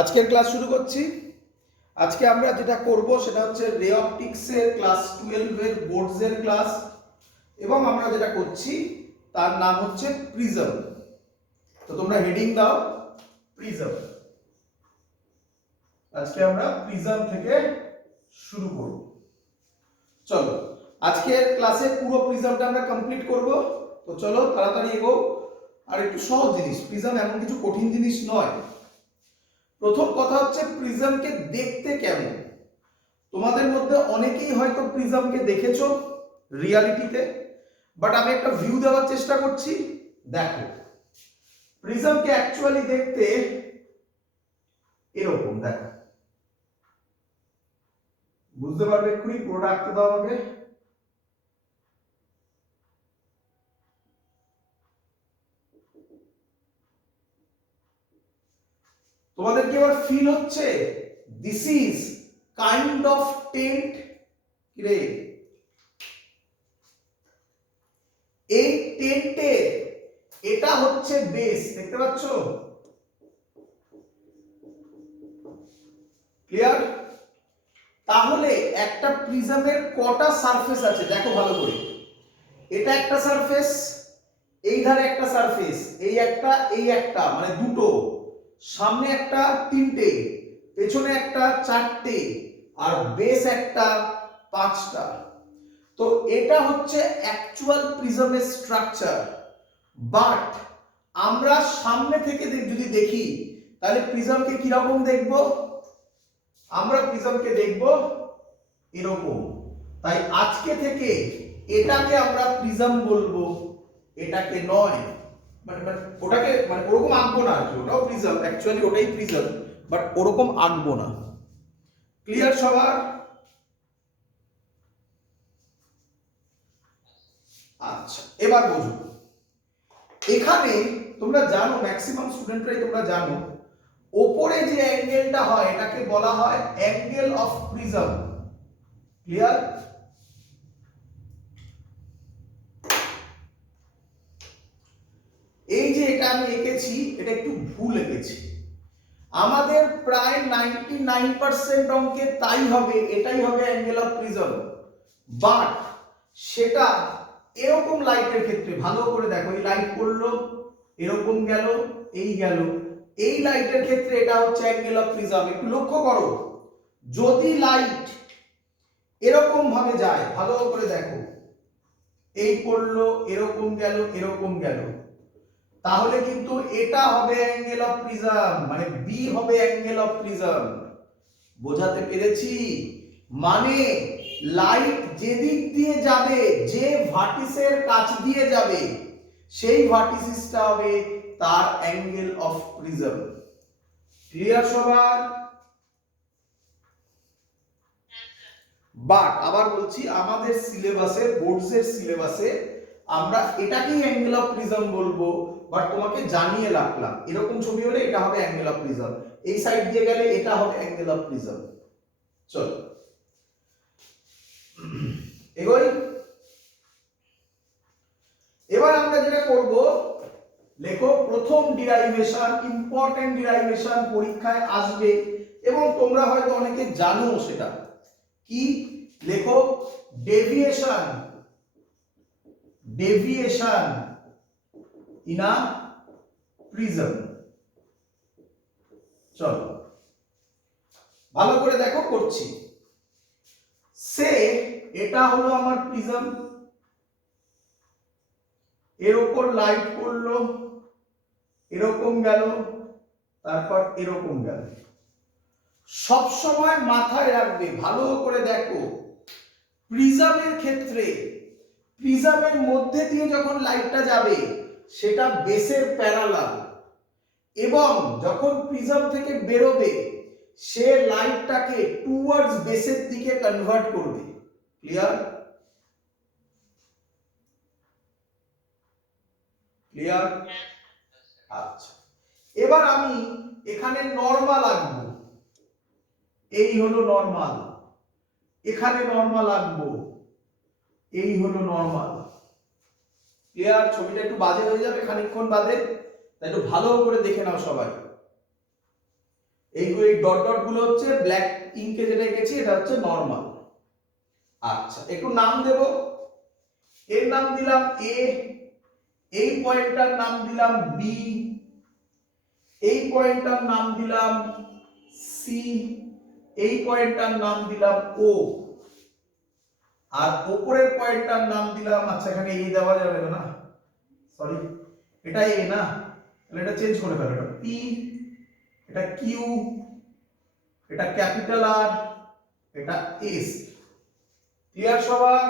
আজকের ক্লাস শুরু করছি। আজকে আমরা যেটা করব সেটা হচ্ছে রে অপটিক্সের ক্লাস 12 এর বোর্ডসের ক্লাস, এবং আমরা যেটা করছি তার নাম হচ্ছে প্রিজম। তো তোমরা হেডিং দাও প্রিজম। আজকে আমরা প্রিজম থেকে শুরু করব। চলো, আজকের ক্লাসে পুরো প্রিজমটা আমরা কমপ্লিট করব। তো চলো তাড়াতাড়ি এগো। আর একটু সহজ জিনিস, প্রিজম এমন কিছু কঠিন জিনিস নয়। প্রথম কথা হচ্ছে প্রিজমকে দেখতে কেমন। তোমাদের মধ্যে অনেকেই হয়তো প্রিজমকে দেখেছো রিয়ালিটিতে, বাট আমি একটা ভিউ দেওয়ার চেষ্টা করছি। দেখো, প্রিজমকে অ্যাকচুয়ালি দেখতে এরকম, দেখো, বুঝতে পারবে এক্ষুনি। পুরোটা আঁকতে দাও আমাকে। তোমাদের কি এবার ফিল হচ্ছে this is kind of tent? রে, এই টেন্টে এটা হচ্ছে বেস, দেখতে পাচ্ছ? ক্লিয়ার? তাহলে একটা প্রিজমের কটা সারফেস আছে দেখো ভালো করে। এটা একটা সারফেস, এই ধারে একটা সারফেস, এই একটা মানে দুটো, সামনে একটা তিনটে, পেছনে একটা চারটে, আর বেস একটা পাঁচটা। তো এটা হচ্ছে অ্যাকচুয়াল প্রিজমের স্ট্রাকচার। বাট আমরা সামনে থেকে যদি দেখি তাহলে প্রিজমকে কিরকম দেখব? আমরা প্রিজমকে দেখব এরকম। তাই আজকে থেকে এটাকে আমরা প্রিজম বলবো, এটাকে নয়। মানে ওটাকে মানে ওরকম আঁকবো না আর কি। ওটাও প্রিজম, অ্যাকচুয়ালি ওটাই প্রিজম, বাট ওরকম আঁকবো না। ক্লিয়ার সবার? আচ্ছা, এবার বুঝো। এখানে তোমরা জানো, ম্যাক্সিমাম স্টুডেন্টরাই তোমরা জানো, ওপরে যে অ্যাঙ্গেলটা হয় এটাকে বলা হয় অ্যাঙ্গেল অফ প্রিজম। ক্লিয়ার? এই যে এটা আমি এঁকেছি, এটা একটু ভুল এঁকেছি। আমাদের প্রায় 99% অঙ্কে তাই হবে, এটাই হবে অ্যাঙ্গেল অফ প্রিজম। বাট সেটা এরকম লাইটের ক্ষেত্রে ভালো করে দেখো, এই লাইট পড়লো, এরকম গেল, এই গেল, এই লাইটের ক্ষেত্রে এটা হচ্ছে অ্যাঙ্গেল অফ প্রিজম। একটু লক্ষ্য করো, যদি লাইট এরকম ভাবে যায়, ভালো করে দেখো, এই পড়লো, এরকম গেল, এরকম গেল, তাহলে কিন্তু এটা হবে অ্যাঙ্গেল অফ প্রিজম, মানে বি হবে অ্যাঙ্গেল অফ প্রিজম। বোঝাতে পেরেছি? মানে লাইট যেদিক দিয়ে যাবে, যে ভার্টিসের কাছ দিয়ে যাবে, সেই ভার্টিসিসটা হবে তার অ্যাঙ্গেল অফ প্রিজম। ক্লিয়ার সবার? বাট আবার বলছি, আমাদের সিলেবাসে, বোর্ডসের সিলেবাসে আমরা এটাকেই অ্যাঙ্গেল অফ প্রিজম বলবো। বাট তোমাকে জানিয়ে রাখলাম, এরকম ছবি হলে এটা হবে অ্যাঙ্গেল অফ প্রিজম, এই সাইড দিয়ে গেলে এটা হবে অ্যাঙ্গেল অফ প্রিজম। চলো এগোই। এবার আমরা যেটা করব, লেখো প্রথম ডিরাইভেশন, ইম্পর্টেন্ট ডিরাইভেশন পরীক্ষায় আসবে এবং তোমরা হয়তো অনেকে জানো সেটা কি। লেখো deviation, deviation in a prism. চলো ভালো করে দেখো, করছি। সে এটা হলো আমার প্রিজম, এর উপর লাইট পড়লো, এরকম গেল, তারপর এরকম গেল। সব সময় মাথায় রাখবে, ভালো করে দেখো, প্রিজমের ক্ষেত্রে প্রিজমের মধ্যে দিয়ে যখন লাইটটা যাবে সেটা বেসের প্যারালাল, এবং যখন প্রিজম থেকে বেরোবে সে লাইটটাকে টুয়ার্ডস বেসের দিকে কনভার্ট করবে। ক্লিয়ার? ক্লিয়ার? আচ্ছা, এবার আমি এখানে নরমাল আঁকবো। এই হলো নরমাল, এখানে নরমাল আঁকবো, এই হলো নরমাল। ক্লিয়ার? ছবিটা একটু বাজে হয়ে যাবে খানিকক্ষণ বাদে, তাই একটু ভালো করে দেখে নাও সবাই। এইগুলো এই ডট ডট গুলো হচ্ছে ব্ল্যাক ইঙ্কে যেটা এঁকেছি এটা হচ্ছে নরমাল। আচ্ছা একটু নাম দেব, এর নাম দিলাম এ, এই পয়েন্টটার নাম দিলাম বি, এই পয়েন্টটার নাম দিলাম সি, এই পয়েন্টটার নাম দিলাম ও, আর উপরের পয়েন্টটার নাম দিলাম, আচ্ছা এখানে এ দেওয়া যাবে না, সরি এটা এ না, তাহলে এটা চেঞ্জ করে ফেলো, এটা পি, এটা কিউ, এটা ক্যাপিটাল আর, এটা এস। ক্লিয়ার সবার?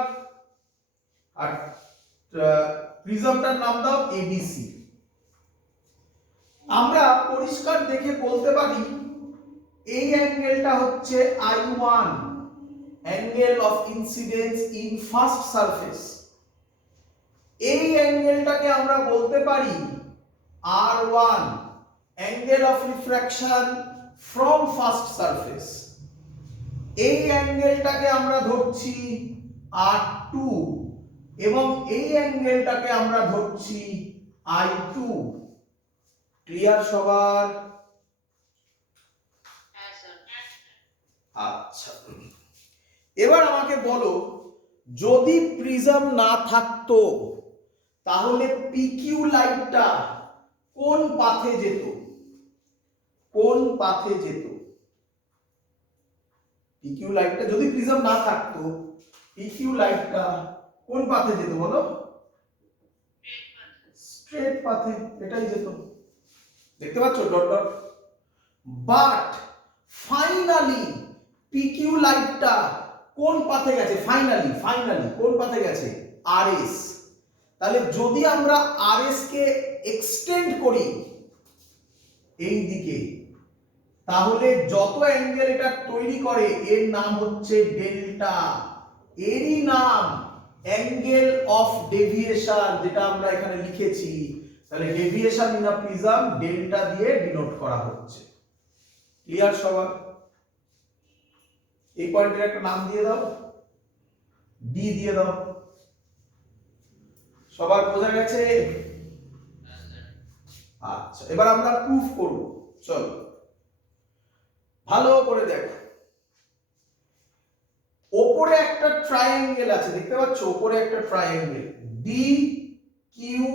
আর প্রিজমটার নাম দাও এবিসি। আমরা পরিষ্কার দেখে বলতে পারি এই অ্যাঙ্গেলটা হচ্ছে I1, angle of incidence in first surface. এই অ্যাঙ্গেলটাকে আমরা বলতে পারি R1, angle of refraction from first surface. এই অ্যাঙ্গেলটাকে আমরা ধরছি R2 এবং এই অ্যাঙ্গেলটাকে আমরা ধরছি I2। ক্লিয়ার সবার? আচ্ছা এবার আমাকে বলো, যদি প্রিজম না থাকতো তাহলে পিকিউ লাইটটা কোন পাথে যেত? কোন পাথে যেত? পিকিউ লাইটটা যদি প্রিজম না থাকতো, পিকিউ লাইটটা কোন পাথে যেত বলো? স্ট্রেট পাথে, এটাই যেত। দেখতে পাচ্ছ dot dot. But finally PQ লাইটটা কোন পাথে গেছে? ফাইনালি কোন পাথে গেছে? আরএস। তাহলে যদি আমরা আরএস কে এক্সটেন্ড করি এই দিকে, তাহলে যত অ্যাঙ্গেল এটা তৈরি করে এর নাম হচ্ছে ডেল্টা। এরই নাম অ্যাঙ্গেল অফ ডেভিয়েশন, যেটা আমরা এখানে লিখেছি। তাহলে deviation in a prism delta দিয়ে ডিনোট করা হচ্ছে। ক্লিয়ার সবার? এই পয়েন্টের একটা নাম দিয়ে দাও, ডি দিয়ে দাও। সবার বোঝা গেছে? আচ্ছা এবার আমরা প্রুফ করব, চলো ভালো করে দেখো। ওপরে একটা ট্রায়াঙ্গেল আছে, দেখতে পাচ্ছ ওপরে একটা ট্রায়াঙ্গেল ডি কিউ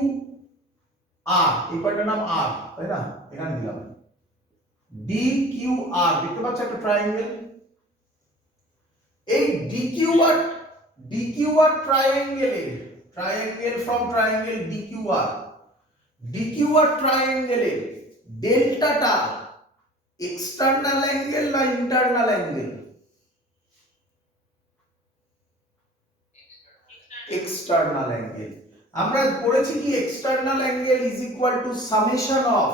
আর, এই পয়েন্টের নাম আর, তাই না? এখানে দিলাম ডি কিউ আর, দেখতে পাচ্ছ একটা ট্রায়াঙ্গেল। এই D Q R triangle from triangle D Q R ট্রায়াঙ্গেলের ডেল্টাটা এক্সটার্নাল অ্যাঙ্গেল না ইন্টারনাল অ্যাঙ্গেল? External angle. আমরা পড়েছি কি external angle is equal to summation of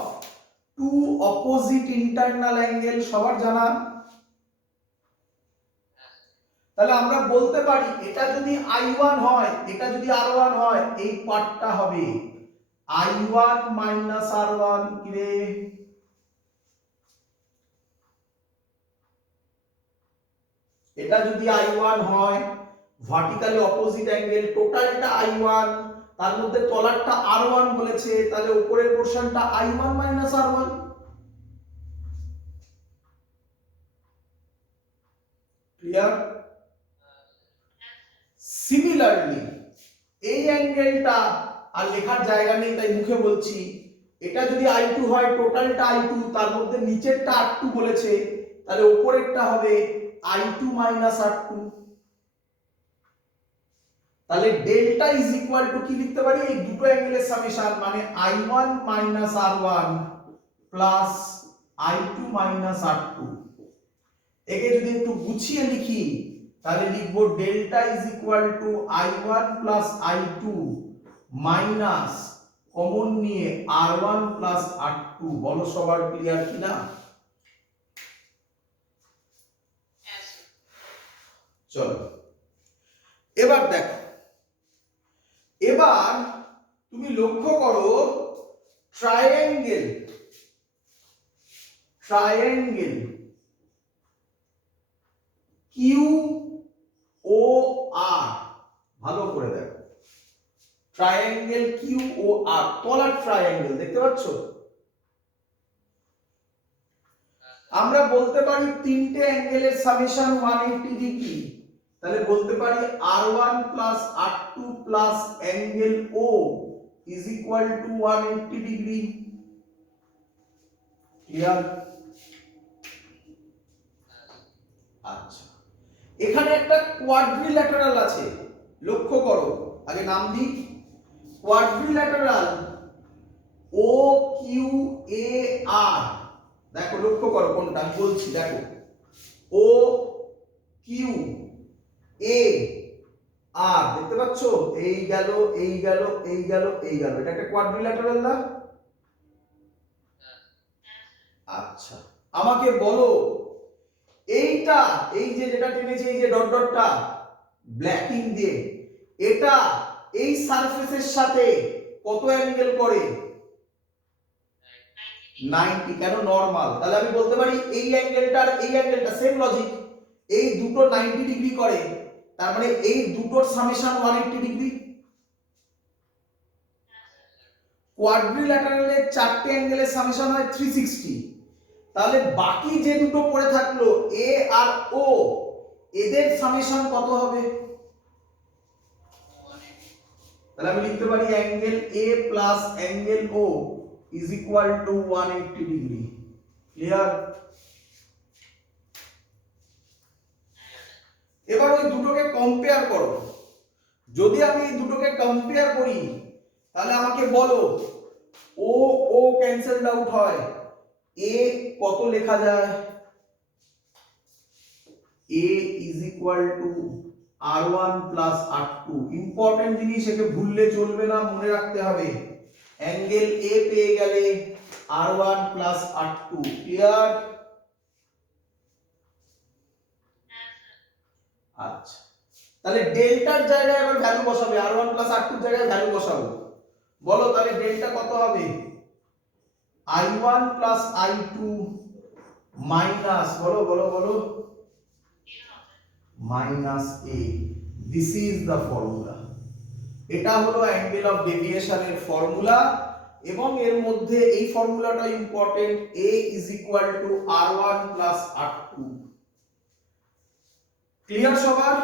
two opposite internal angle, সবার জানা? তাহলে আমরা বলতে পারি এটা যদি I1 হয়, এটা যদি R1 হয়, এই পার্টটা হবে I1 মাইনাস R1। কি রে? এটা যদি I1 হয়, ভার্টিক্যালি অপোজিট অ্যাঙ্গেল, টোটালটা I1, তার মধ্যে তলারটা R1 বলেছে, তাহলে উপরের পোরশনটা I1 minus R1। Clear? Similarly এই অ্যাঙ্গেলটা আর লেখার জায়গা নেই তাই মুখে বলছি, এটা যদি I2 হয়, টোটালটা I2, তার মধ্যে নিচেরটা R2 বলেছে, তাহলে উপরেরটা হবে I2 মাইনাস R2। তাহলে ডেল্টা ইজ ইকুয়াল টু কি লিখতে পারি? এই দুটো অ্যাঙ্গেলের সামেশন, মানে I1 minus R1 plus I2 minus R2। একে যদি একটু গুছিয়ে লিখি তাহলে লিখবো delta is equal to I1 plus I2 minus common নিয়ে R1 প্লাস R2। বলো সবার ক্লিয়ার কিনা? চলো এবার দেখো, এবার তুমি লক্ষ্য করো ট্রায়াঙ্গেল কিউ ও আর, ভালো করে দেখো ট্রায়াঙ্গেল কিউ ও আর, তলার ট্রায়াঙ্গেল দেখতে পাচ্ছ? আমরা বলতে পারি তিনটে অ্যাঙ্গেলের সামেশন 180 ডিগ্রি, তাহলে বলতে পারি R1 plus R2 plus angle O is equal to 180 degree. Clear? আচ্ছা, এখানে একটা কোয়াড্রিল্যাটারাল আছে, লক্ষ্য করো, আগে নাম দিই। কোয়াড্রিল্যাটারাল ও কিউ এ আর, দেখো লক্ষ্য করো কোনটা আমি বলছি, দেখো ও কিউ এ আর, দেখতে পাচ্ছ? এই গেল, এই গেল, এই গেল, এই গেল, এটা একটা কোয়াড্রিল্যাটারাল না? আচ্ছা, আমাকে বলো এইটা, এই যে যেটা টেনেছে, এই যে ডট ডটটা ব্ল্যাকিং দিয়ে, এটা এই সারফেসের সাথে কত অ্যাঙ্গেল করে? 90। কেন? নরমাল। তাহলে আমি বলতে পারি এই অ্যাঙ্গেলটা আর এই অ্যাঙ্গেলটা সেম লজিক, এই দুটো 90 ডিগ্রি করে, তার মানে এই দুটোর সামেশন 180 ডিগ্রি। কোয়াড্রিল্যাটারালের চারটে অ্যাঙ্গেলের সামেশন হয় 360, তাহলে বাকি যে দুটো পড়ে থাকলো এ আর ও, এদের সামেশন কত হবে? তাহলে আমি লিখতে পারি angle A plus angle O is equal to 180 degree. Clear? এবার ওই দুটোকে কম্পেয়ার করো। যদি আমি এই দুটোকে কম্পেয়ার করি তাহলে আমাকে বলো ও ও ক্যান্সেলড আউট হয়, এ কত লেখা যায়? A is equal to R1 plus R2। Important জিনিস, একে ভুললে চলবে না, মনে রাখতে হবে। অ্যাঙ্গেল এ পেয়ে গেলে R1 প্লাস R2। ক্লিয়ার? আচ্ছা, তাহলে ডেল্টার জায়গায় আবার ভ্যালু বসাবে, R1 প্লাস R2 এর জায়গায় ভ্যালু বসাবো। বলো তাহলে ডেল্টা কত হবে? I1 প্লাস I2 মাইনাস, বলো বলো বলো, minus A. This is the formula. এটা হলো অ্যাঙ্গেল অফ ডেভিয়েশনের ফর্মুলা, এবং এর মধ্যে এই ফর্মুলাটা important, A is equal to R1 plus R2। Clear সবার?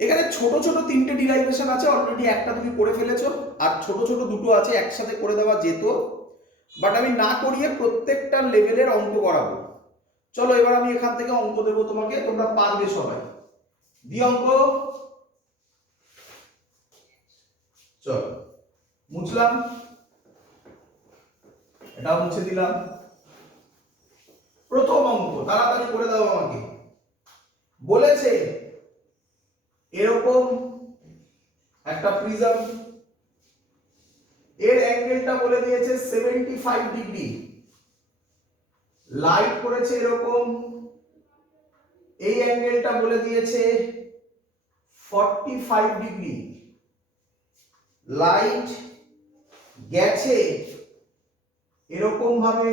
এখানে ছোট ছোট তিনটে ডিরাইভেশন আছে, অলরেডি একটা তুমি করে ফেলেছো, আর ছোট ছোট দুটো আছে, একসাথে করে দেওয়া যেত, বাট আমি না করিয়ে প্রত্যেকটা লেভেলের অঙ্ক করাবো। চলো এবার আমি এখান থেকে অঙ্ক দেবো তোমাকে, তোমরা পারবে সবাই। দি অঙ্ক। চলো মুছলাম, এটাও মুছে দিলাম। প্রথম অঙ্ক তাড়াতাড়ি করে দাও আমাকে। বলেছে এরকম একটা প্রিজম, এর অ্যাঙ্গেলটা বলে দিয়েছে 75 ডিগ্রি, লাইট করেছে এরকম, এই অ্যাঙ্গেলটা বলে দিয়েছে 45 ডিগ্রি, লাইট গেছে এরকম ভাবে,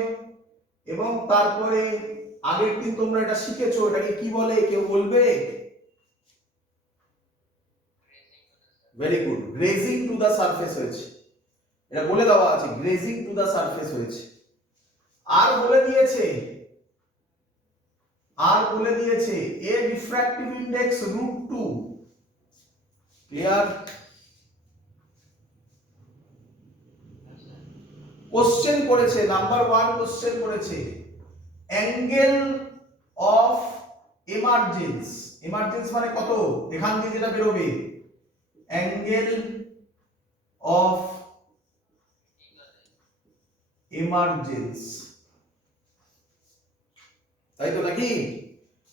এবং তারপরে আগের দিন তোমরা এটা শিখেছো, এটাকে কি বলে কেউ বলবে? Very good, grazing to the surface হয়েছে, এটা বলে দেওয়া আছে, গ্রেজিং টু দা সারফেস হয়েছে। আর বলে দিয়েছে এর রিফ্র্যাক্টিভ ইনডেক্স √2। ক্লিয়ার? কোশ্চেন করেছে, নাম্বার 1 কোশ্চেন করেছে অ্যাঙ্গেল অফ এমার্জেন্স। এমার্জেন্স মানে কত? এখান দিয়ে যেটা বেরোবে, অ্যাঙ্গেল অফ এমার্জেন্স, তাই তো নাকি?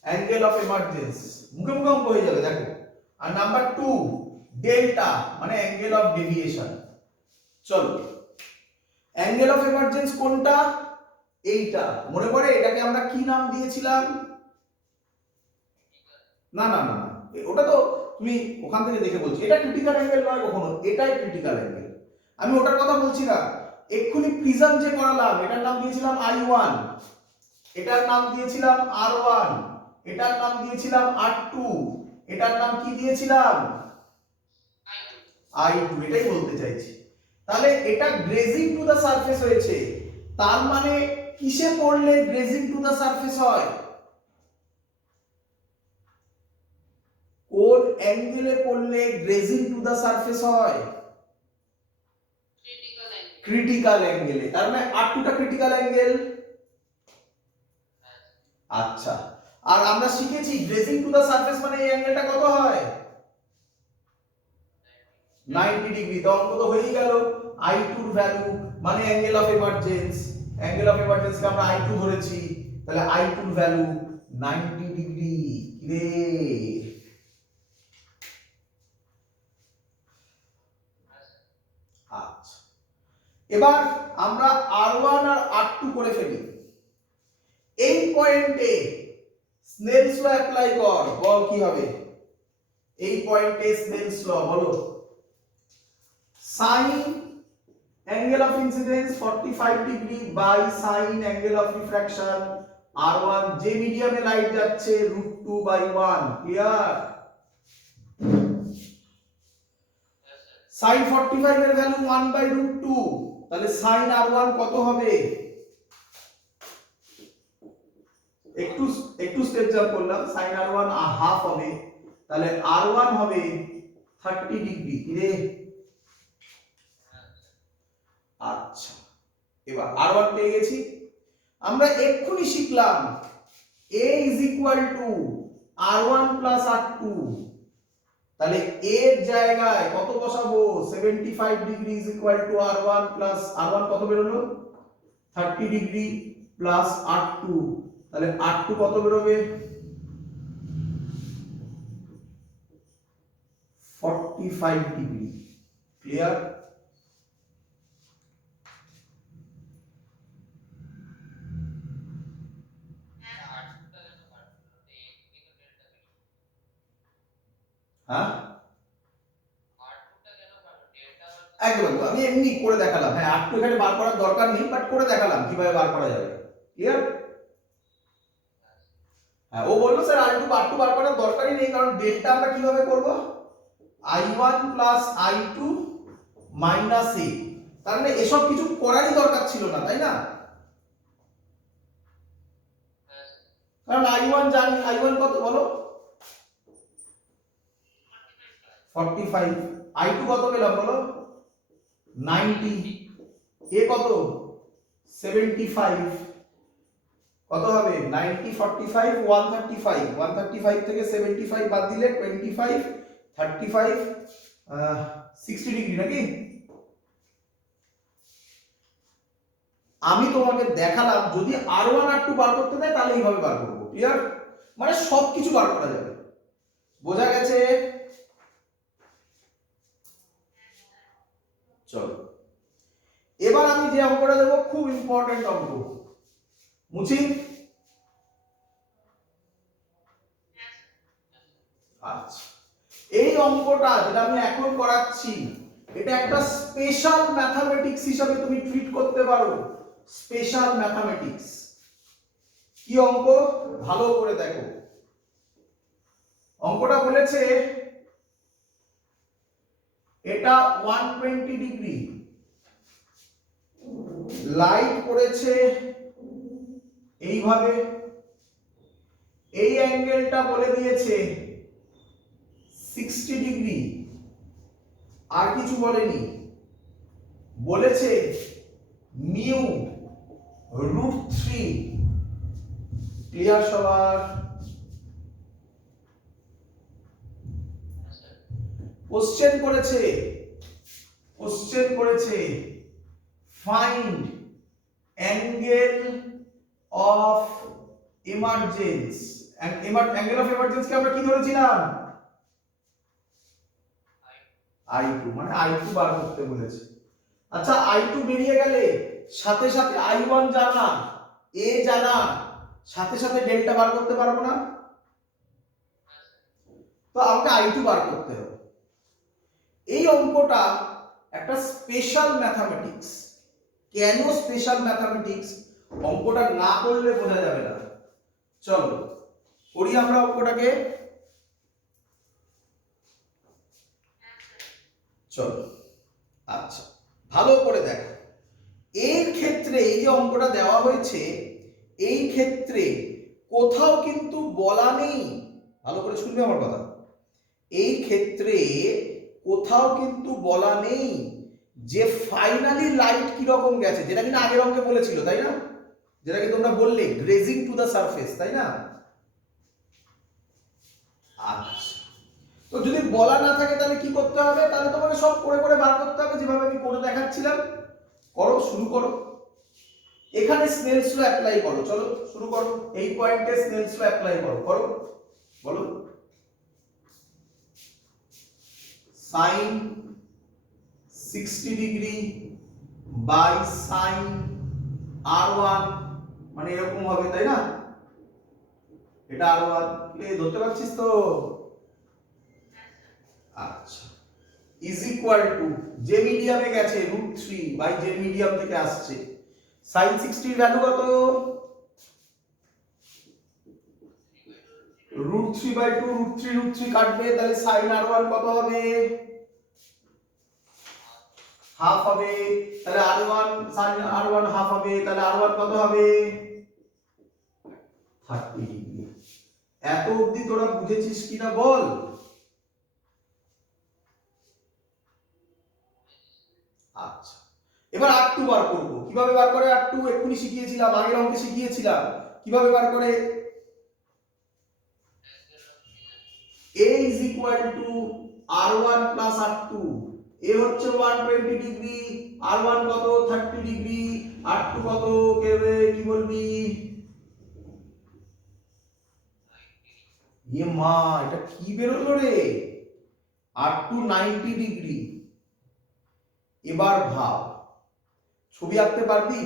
অ্যাঙ্গেল অফ এমার্জেন্স, মুখে মুখে অঙ্ক হয়ে যাবে দেখো। আর নাম্বার 2 ডেল্টা মানে অ্যাঙ্গেল অফ ডেভিয়েশন। চলো, অ্যাঙ্গেল অফ এমার্জেন্স কোনটা? এইটা মনে পড়ে? এটাকে আমরা কি নাম দিয়েছিলাম? না না না, ওটা তো তুমি ওখান থেকে দেখে বলছি, এটা ক্রিটিক্যাল অ্যাঙ্গেল নয় কখনো, এটাই ক্রিটিক্যাল অ্যাঙ্গেল। আমি ওটার কথা বলছি না, এক্ষুনি প্রিজম যে করালাম এটার নাম দিয়েছিলাম I1, এটার নাম দিয়েছিলাম R1, এটার নাম দিয়েছিলাম R2, এটার নাম কি দিয়েছিলাম? I2। এটাই বলতে চাইছি। তাহলে এটা গ্রেজিং টু দা সারফেস হয়েছে, তার মানে কিসে পড়লে গ্রেজিং টু দা সারফেস হয়? কোন অ্যাঙ্গেলে পড়লে গ্রেজিং টু দা সারফেস হয়? ক্রিটিক্যাল অ্যাঙ্গেলে। তার মানে R2 টা ক্রিটিক্যাল অ্যাঙ্গেল। আচ্ছা, আর আমরা শিখেছি গ্রেজিং টু দা সারফেস মানে এই অ্যাঙ্গেলটা কত হয়? 90 ডিগ্রি। তো অঙ্ক তো হয়েই গেল। I2 এর ভ্যালু মানে angle of emergence, angle of emergence কে আমরা I2 ধরেছি, তাহলে I2 এর ভ্যালু 90 ডিগ্রি। রে আচ্ছা, এবার আমরা R1 আর R2 করে ফেলি। এই পয়েন্টে স্নেলস ল অ্যাপ্লাই কর, বল কি হবে? এই পয়েন্টে স্নেলস ল বলো। sin angle of incidence 45 degree by sin angle of refraction R1, যে মিডিয়ামে লাইট যাচ্ছে √2/1। ক্লিয়ার? sin 45 এর ভ্যালু 1/√2, তাহলে sin R1 কত হবে? একটু একটু স্টেপ জাম্প করলাম, sin R1 হাফ হবে, তাহলে R1 হবে 30 ডিগ্রি। রে আচ্ছা, এবার R1 পেয়ে গেছি। আমরা এক্ষুনি শিখলাম A is equal to R1 plus R2, তাহলে A এর জায়গায় কত বসাবো? 75 degree is equal to R1 plus R1 কত বেরোলো? 30 ডিগ্রি প্লাস R2, তাহলে R2 কত বেরোবে? 45 ডিগ্রি। ক্লিয়ার? হ্যাঁ, একদম। আমি এমনি করে দেখালাম। হ্যাঁ, R2 এখানে বার করার দরকার নেই, বাট করে দেখালাম কিভাবে বার করা যাবে। ক্লিয়ার? হ্যাঁ, ও বললো স্যার R2 বার করার দরকারই নেই, কারণ ডেল্টা আমরা কিভাবে করব? I1 plus I2 minus A। তার মানে এসব কিছু করারই দরকার ছিল না, তাই না? কারণ I1 জানি, I1 কত বলো? 45। I2 কত পেলাম বলো? 90। A কত? 75। কত হবে? 90 45 135। 135 থেকে 75 বাদ দিলে 25 35 60 ডিগ্রি নাকি? আমি তোমাকে দেখালাম যদি R1 R2 বার করতে দেয় তাহলে এইভাবে বার করব। ক্লিয়ার? মানে সবকিছু বার করা যাবে। বোঝা গেছে? চলো, এবার আমি যে অঙ্কটা দেবো খুব ইম্পর্টেন্ট অঙ্ক। মুছি? আচ্ছা, এই অঙ্কটা যেটা আমি এখন করাচ্ছি এটা একটা স্পেশাল ম্যাথমেটিক্স হিসাবে তুমি ট্রিট করতে পারো। Special mathematics. কি অঙ্ক? ভালো করে দেখো। অঙ্কটা বলেছে এটা 120 ডিগ্রি, লাইট পড়েছে এইভাবে, এই অ্যাঙ্গেলটা বলে দিয়েছে 60 ডিগ্রি, আর কিছু বলেনি। বলেছে মিউ √3। ক্লিয়ার সবার? কোশ্চেন করেছে find angle of emergence. Angle of emergence কে আমরা কি ধরেছিলাম? I2, মানে I2 বার করতে বলেছে। আচ্ছা, I2 বেরিয়ে গেলে সাথে সাথে I1 জানা, A জানা, সাথে সাথে ডেল্টা বার করতে পারবো না? তো আমাকে I2 বার করতে হবে। এই অঙ্কটা একটা স্পেশাল ম্যাথমেটিক্স। কেন স্পেশাল ম্যাথমেটিক্স? অঙ্কটা না করলে বোঝা যাবে না। চলো করি আমরা অঙ্কটাকে। চলো, আচ্ছা ভালো করে দেখো। এর ক্ষেত্রে এই যে অঙ্কটা দেওয়া হয়েছে, এই ক্ষেত্রে কোথাও কিন্তু বলা নেই, ভালো করে শুনবে আমার কথা, এই ক্ষেত্রে কোথাও কিন্তু বলা নেই যে ফাইনালি লাইট কিরকম গেছে, যেটা কিনা আগের অঙ্কে বলেছিল, তাই না? যেটা কি তোমরা বললে গ্রেজিং টু দ্য সারফেস, তাই না? আচ্ছা, তো যদি বলা না থাকে তাহলে কি করতে হবে? তাহলে তোমাকে সব করে করে বার করতে হবে, যেভাবে আমি করে দেখাচ্ছিলাম। করো, শুরু করো। এখানে স্নেলস ল অ্যাপ্লাই করো, চলো শুরু করো। এই পয়েন্টে স্নেলস ল অ্যাপ্লাই করো, করো, বলো। Sign 60 degree by sign R1 মানে এরকম হবে, তাই না? এটা R1 ধরতে পারছিস তো? আচ্ছা, ইজ ইকুয়াল টু, যে মিডিয়ামে গেছে √3 বাই যে মিডিয়াম থেকে আসছে, sin 60 এর ভ্যালু কত? √3/2, √3 কাটবে, তাহলে sin R1 কত হবে? হাফ হবে। তাহলে R1 sin R1 হাফ হবে, তাহলে R1 কত হবে? 30 ডিগ্রি। এত অবধি তোরা বুঝেছিস কিনা বল? আচ্ছা, এবার R2 বার করব। কিভাবে বার করে R2? এক্ষুনি শিখিয়েছিলাম, আগের অঙ্কে শিখিয়েছিলাম কিভাবে বার করে। A is equal to R1 plus R2। A হচ্ছে 120 ডিগ্রি, R1 কত? 30 ডিগ্রি, R2 কত? কি বলবি? এ মা, এটা কি বেরোলো রে? R2 90 degree. এবার ভাব, ছবি আঁকতে পারবি?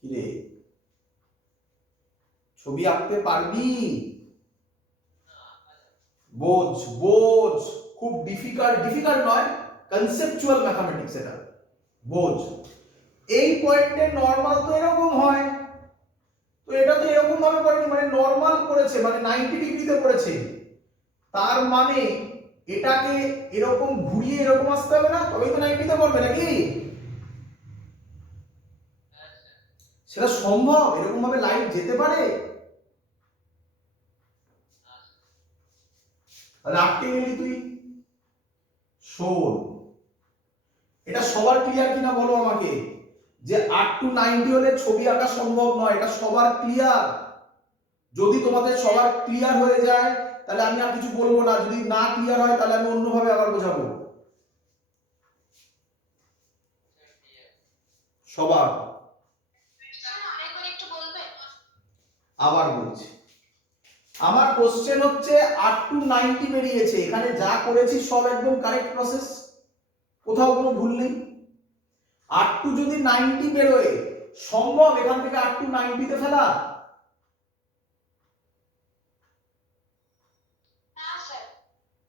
কিরে, ছবি আঁকতে পারবি? বোঝ বোঝ, খুব ডিফিকাল্ট নয়, কনসেপচুয়াল ম্যাথমেটিক্স এটা, বোঝ। এই পয়েন্টে নরমাল তো এরকম হয়, তো এটা তো এরকম ভাবে পড়েনি, মানে নরমাল পড়েছে, মানে 90 ডিগ্রিতে পড়েছে, তার মানে এটাকে এরকম ঘুরিয়ে এরকম আসতে হবে না, তবেই তো 90 তে পড়বে নাকি? সেটা সম্ভব? এরকম ভাবে লাইট যেতে পারে? তাহলে আটকে গেলি তুই। শোন, এটা সবার ক্লিয়ার কিনা বলো আমাকে, যে 8 to 90 হলে ছবি আঁকা সম্ভব নয়, এটা সবার ক্লিয়ার? যদি তোমাদের সবার ক্লিয়ার হয়ে যায় তাহলে আমি আর কিছু বলবো না, যদি না ক্লিয়ার হয় তাহলে আমি অন্যভাবে আবার বোঝাবো। সবার আবার বলছি, আমার কোশ্চেন হচ্ছে 8 to 90 বেরিয়েছে, এখানে যা করেছি সব একদম কারেক্ট প্রসেস, কোথাও কোনো ভুল নেই। 8 to যদি 90 বেরোয়, সম্ভব এখান থেকে 8 to 90 তে ফেলা?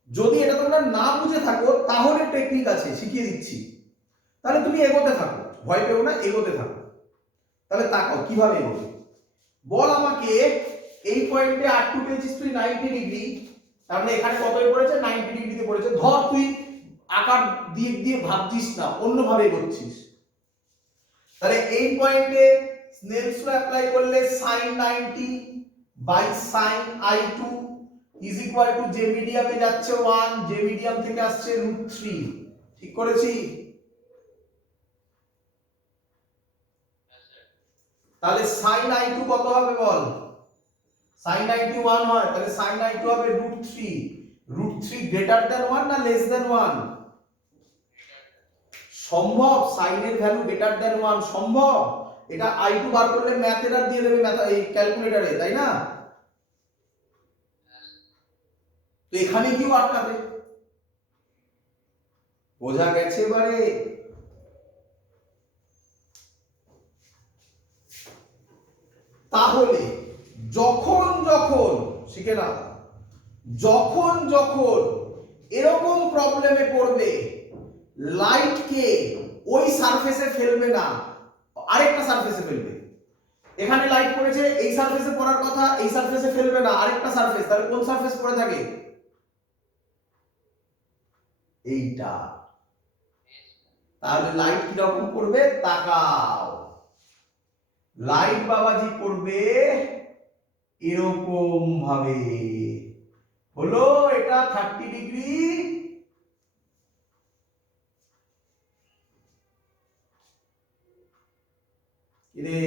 যদি এটা তোমরা না বুঝে থাকো তাহলে টেকনিক আছে, শিখিয়ে দিচ্ছি, তাহলে তুমি এগোতে থাকো, ভয় পেও না, এগোতে থাকো। তাহলে তাকাও কিভাবে এগোবে, বল আমাকে। এই পয়েন্টে R2 পেয়েছিস তুই 90 ডিগ্রি, তার মানে এখানে কত পড়েছে? 90 ডিগ্রিতে পড়েছে। ধর তুই আকার দিয়ে দিয়ে ভাবছিস না, অন্যভাবে এগোচ্ছিস, তাহলে এই পয়েন্টে স্নেলস ল অ্যাপ্লাই করলে sin 90 by sin I2 is equal to, যে মিডিয়ামে যাচ্ছে 1, যে মিডিয়াম থেকে আসছে √3। ঠিক করেছি? তাহলে sin I2 কত হবে বল? sin I2 1 হয়, তাহলে sin I2 হবে √3। √3 গ্রেটার দ্যান 1 না লেস দ্যান 1? সম্ভব sin এর ভ্যালু গ্রেটার দ্যান 1? সম্ভব? এটা I2 বার করলে ম্যাথ এরর দিয়ে দেবে, ম্যাথ এই ক্যালকুলেটরে, তাই না? তো এখানে কিও আটকাবে, বোঝা গেছে এবারে? তাহলে যখন যখন শিখে নাও, যখন যখন এরকম প্রবলেমে পড়বে, লাইটকে ওই সারফেসে ফেলবে না, আরেকটা সারফেসে ফেলবে। এখানে লাইট পড়েছে, এই সারফেসে পড়ার কথা, এই সারফেসে ফেলবে না, আরেকটা সারফেস, তাহলে কোন সারফেস পড়ে থাকে? এইটা। তাহলে লাইট কিরকম করবে তাকাও, লাইট বাবাজি করবে এরকম ভাবে। হলো এটা 30 ডিগ্রি, রে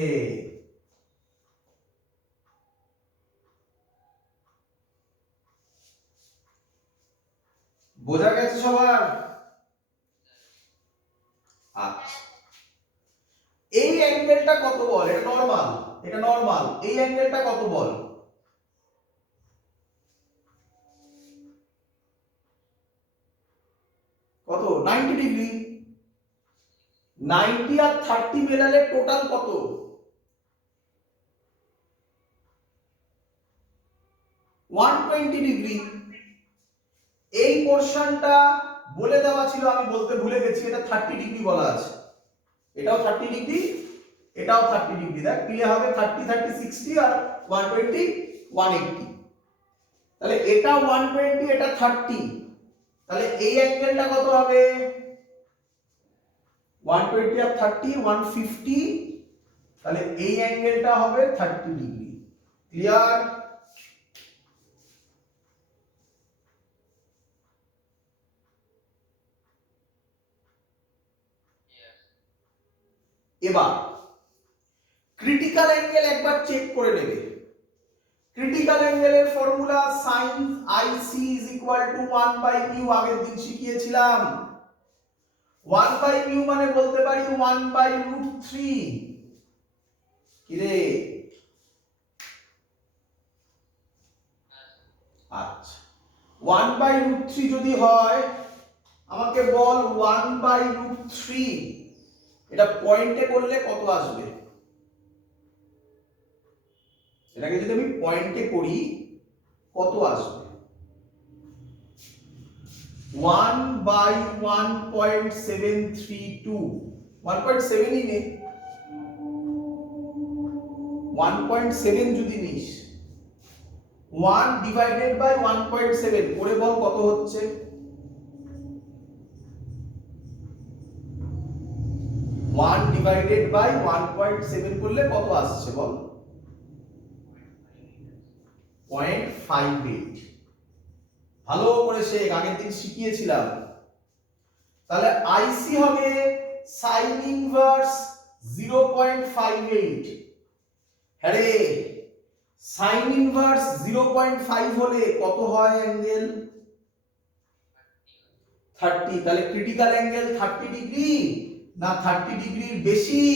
বোঝা গেছে সবার? আচ্ছা, এই অ্যাঙ্গেলটা কত বল? এটা নরমাল, এটা নরমাল। এই অ্যাঙ্গেলটা কত বল? কত? 90 ডিগ্রি। 90 আর 30 মেলালে টোটাল কত? 120 ডিগ্রি। এই পোরশনটা বলে দেওয়া ছিল, আমি বলতে ভুলে গেছি, এটা 30 ডিগ্রি বলা আছে। এটাও 30 ডিগ্রি, এটাও 30 ডিগ্রি। দেখ ক্লিয়ার হবে, 30 30 60 আর 120 180। তাহলে এটা 120, এটা 30, তাহলে এই অ্যাঙ্গেলটা কত হবে? 120 আর 30 150, তাহলে এই অ্যাঙ্গেলটা হবে 30 ডিগ্রি। ক্লিয়ার? এবার ক্রিটিক্যাল অ্যাঙ্গেল একবার চেক করে নেবে। ক্রিটিক্যাল অ্যাঙ্গেলের formula sin IC is equal to 1 by mu, আগের দিন শিখিয়েছিলাম। 1 by mu মানে বলতে পারি 1 by √3। কি রে? আচ্ছা, 1 by √3 যদি হয়, আমাকে বল 1 by √3 এটা পয়েন্টে করলে কত আসবে? এটাকে যদি আমি পয়েন্টে করি কত আসবে? 1 by 1.732, 1.7 ই নে, 1.7 যদি নিস, 1 ডিভাইডেড বাই 1.7 করে বল কত হচ্ছে? 1 ডিভাইডেড বাই 1.7 করলে কত আসছে বল? 0.58। ভালো করে শেখ, আগের দিন শিখিয়েছিলাম। তাহলে আইসি হবে sin ইনভার্স 0.58। হ্যাঁ রে, sin ইনভার্স 0.5 হলে কত হয় অ্যাঙ্গেল? 30। তাহলে ক্রিটিক্যাল অ্যাঙ্গেল 30 ডিগ্রি না 30 ডিগ্রির বেশি?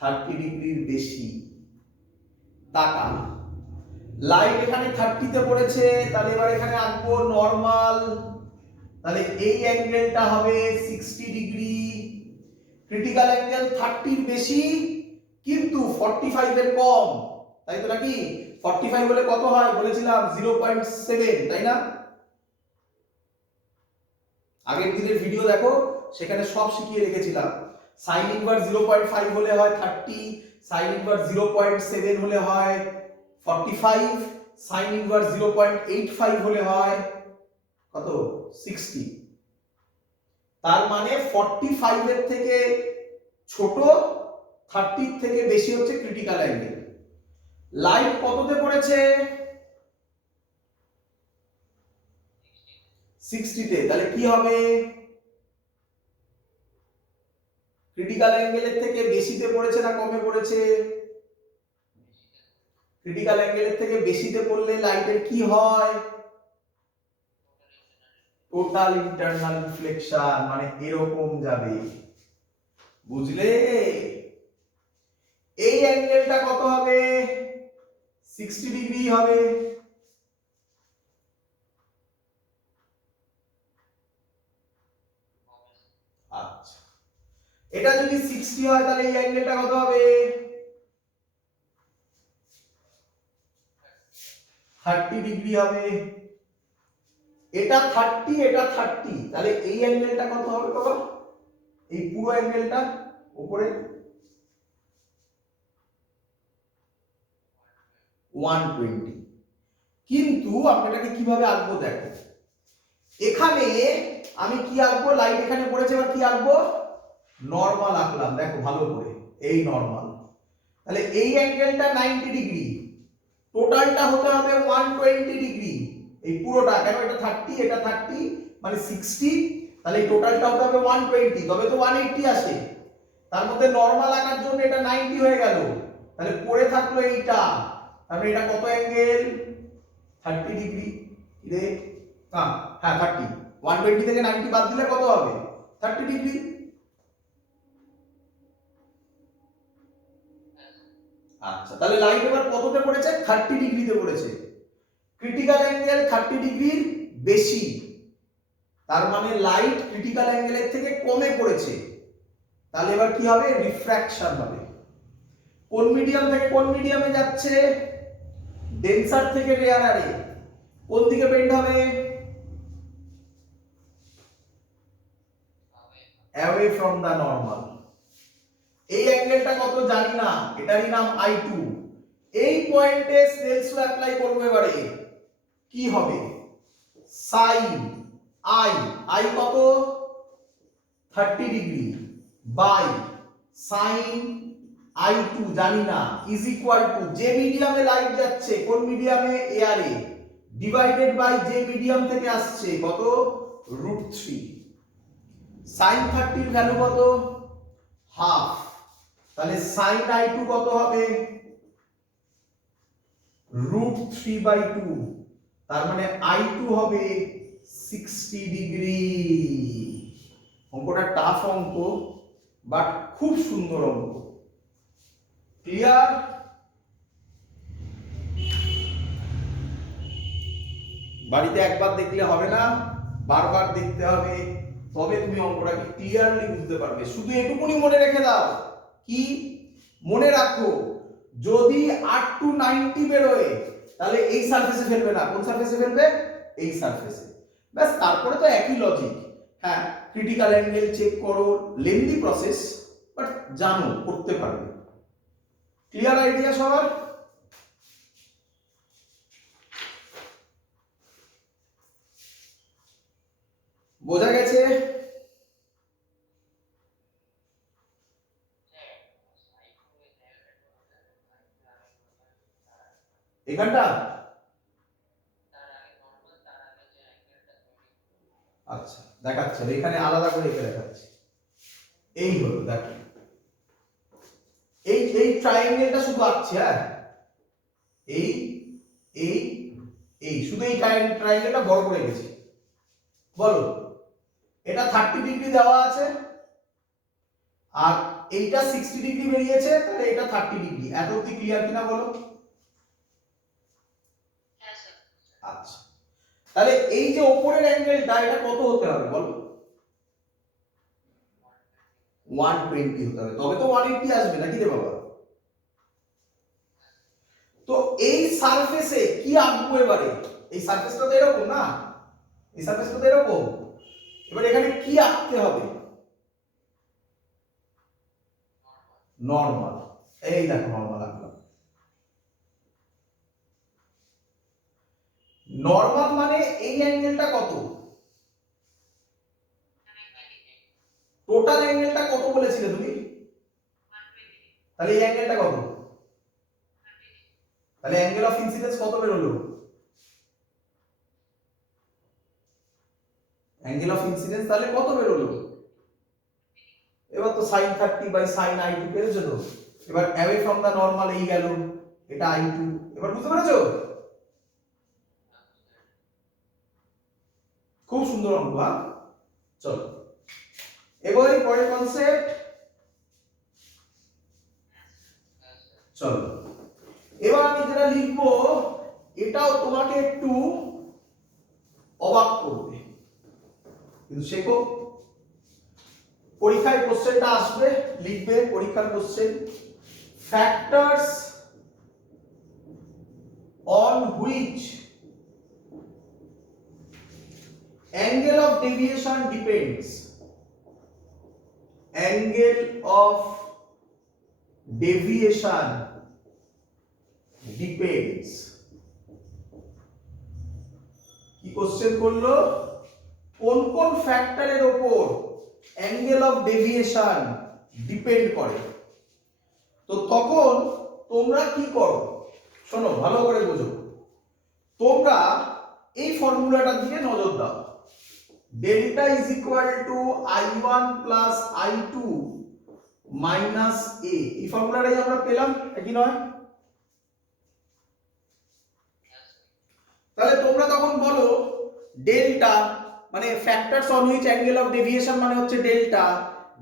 30 ডিগ্রির বেশি। টাকা লাইট এখানে 30 তে পড়েছে, তাহলে এবার এখানে আঁকবো নরমাল। তাহলে এই অ্যাঙ্গেলটা হবে 60 ডিগ্রি। ক্রিটিক্যাল অ্যাঙ্গেল 30 এর বেশি কিন্তু 45 এর কম, তাই তো নাকি? 45 হলে কত হয় বলেছিলাম? 0.7, তাই না? আগের দিনের ভিডিও দেখো, সেখানে সব শিখিয়ে রেখেছিলাম। sin ইনভার্স 0.5 হলে হয় 30, sin ইনভার্স 0.7 হলে হয় 45, sin ইনভার্স 0.85 হলে হয় কত? 60। তার মানে 45 এর থেকে ছোট, 30 থেকে বেশি হচ্ছে ক্রিটিক্যাল অ্যাঙ্গেল। লাইট কততে পড়েছে? 60 তে। তাহলে কি হবে? ক্রিটিক্যাল অ্যাঙ্গেলের থেকে বেশিতে পড়েছে না কমে পড়েছে? ক্রিটিক্যাল অ্যাঙ্গেলের থেকে বেশিতে পড়লে লাইটের কি হয়? টোটাল ইন্টারনাল রিফ্লেকশন, মানে এরকম যাবে। বুঝলে? এই অ্যাঙ্গেলটা কত হবে? 60 ডিগ্রি হবে। আচ্ছা, এটা যদি 60 হয় তাহলে এই অ্যাঙ্গেলটা কত হবে? 30 ডিগ্রি হবে। এটা 30, এটা 30, তাহলে এই অ্যাঙ্গেলটা কত হবে বাবা? এই পুরো অ্যাঙ্গেলটা উপরে 120। কিন্তু আমরা এটাকে কিভাবে আঁকবো দেখো, এখানে আমি কি আঁকবো, লাইট এখানে পড়েছে, এবার কি আঁকবো, নরমাল আঁকলাম, দেখো ভালো করে, এই নরমাল। তাহলে এই অ্যাঙ্গেলটা 90 ডিগ্রি, টোটালটা হতে হবে 120 ডিগ্রি, এই পুরোটা, কেন এটা 30 এটা 30 মানে 60, তাহলে এই টোটালটা হতে হবে 120, তবে তো 180 আসে, তার মধ্যে নরমাল আঁকার জন্য এটা 90 হয়ে গেল, তাহলে পড়ে থাকলো এইটা, তাহলে এটা কত অ্যাঙ্গেল, 30 ডিগ্রি রে, হ্যাঁ 30, 120 থেকে 90 বাদ দিলে কত হবে, 30 ডিগ্রি। আচ্ছা, তাহলে লাইট এবার কততে পড়েছে, 30 ডিগ্রিতে পড়েছে, ক্রিটিক্যাল অ্যাঙ্গেল 30 ডিগ্রির বেশি, তার মানে লাইট ক্রিটিক্যাল অ্যাঙ্গেলের থেকে কমে পড়েছে, তাহলে এবার কি হবে, রিফ্র্যাকশন হবে। কোন মিডিয়াম থেকে কোন মিডিয়ামে যাচ্ছে, ডেন্সার থেকে রেয়ারারে, কোন দিকে বেন্ড হবে, অ্যাওয়ে ফ্রম দা নরমাল। এই অ্যাঙ্গেলটা কত জানি না, এটারই নাম I2, এই পয়েন্টে স্নেলস ল অ্যাপ্লাই করব, এবারে কি হবে, সাইন I কত 30 ডিগ্রি বাই সাইন I2 জানি না ইজ ইকুয়াল টু যে মিডিয়ামে লাইট যাচ্ছে, কোন মিডিয়ামে, এয়ারে, ডিভাইডেড বাই যে মিডিয়াম থেকে আসছে কত, √3। সাইন 30 এর ভ্যালু কত, হাফ, তাহলে সাইন I2 কত হবে, √3/2, তার মানে I2 হবে 60 ডিগ্রি। অঙ্কটা টাফ অঙ্ক, বাট খুব সুন্দর অঙ্ক, ক্লিয়ার। বাড়িতে একবার দেখলে হবে না, বারবার দেখতে হবে, তবে তুমি অঙ্কটাকে ক্লিয়ারলি বুঝতে পারবে। শুধু এটুকুনি মনে রেখে দাও, কি মনে রাখো, যদি 8 to 90 বেরোয় তাহলে এই সারফেসে ফেলবে না, কোন সারফেসে ফেলবে, এই সারফেসে, ব্যাস, তারপরে তো একই লজিক। হ্যাঁ, ক্রিটিক্যাল অ্যাঙ্গেল চেক করো, লেন্দি প্রসেস, বাট জানো, করতে পারবে। ক্লিয়ার আইডিয়া সবার? বোঝা গেছে? এখানটা আচ্ছা দেখাচ্ছে, এখানে আলাদা করে এখানে দেখাচ্ছে, এই হলো দেখো, এই ট্রায়াঙ্গেলটা শুধু আঁকছি, হ্যাঁ, এই এই এই শুধু এই ট্রায়াঙ্গেলটা বড় করে গেছি। বলো, এটা 30 ডিগ্রি দেওয়া আছে, আর এইটা 60 ডিগ্রি বেরিয়েছে, তাহলে এটা 30 ডিগ্রি। এত অবধি ক্লিয়ার কিনা বলো? আচ্ছা, তাহলে এই যে উপরের অ্যাঙ্গেলটা, এটা কত হতে হবে বলো, 120 হতে হবে, তবে তো 180 আসবে নাকি রে বাবা। তো এই সারফেসে কি আঁকবো এবারে, এই সারফেসটা তো এরকম না, এই সারফেসটা তো এরকম, এবার এখানে কি আঁকতে হবে, নরমাল, এই দেখো নরমাল আঁকলাম। নরমাল মানে এই অ্যাঙ্গেলটা কত, টোটাল অ্যাঙ্গেলটা কত বলেছিলে তুমি, তাহলে এই অ্যাঙ্গেলটা কত, তাহলে অ্যাঙ্গেল অফ ইনসিডেন্স কত বেরোলো, অ্যাঙ্গেল অফ ইনসিডেন্স তাহলে কত বেরোলো, এবার তো sin 30 বাই sin I2 পেয়েছো তো, এবার অ্যাওয়ে ফ্রম দা নরমাল এই গেল, এটা I2, এবার বুঝতে পেরেছো? খুব সুন্দর অঙ্ক। চলো এবারে পরের কনসেপ্ট, চলো এবার আমি যেটা লিখবো, এটাও তোমাকে একটু অবাক করবে, কিন্তু শেখো, পরীক্ষায় কোশ্চেনটা আসবে, লিখবে পরীক্ষার question, factors on which angle of deviation depends, angle of deviation depends question করলো কোন কোন ফ্যাক্টরের উপর অ্যাঙ্গেল অফ ডেভিয়েশন ডিপেন্ড করে। তো তখন তোমরা কি করো শোনো ভালো করে বুঝো, তোমরা এই ফর্মুলাটার দিকে নজর দাও। Delta is equal to I1 plus I2 minus A, এই ফর্মুলাটাই আমরা পেলাম, কি নয়? তাহলে তোমরা তখন বলো ডেল্টা মানে factors on which angle of deviation মানে হচ্ছে ডেল্টা।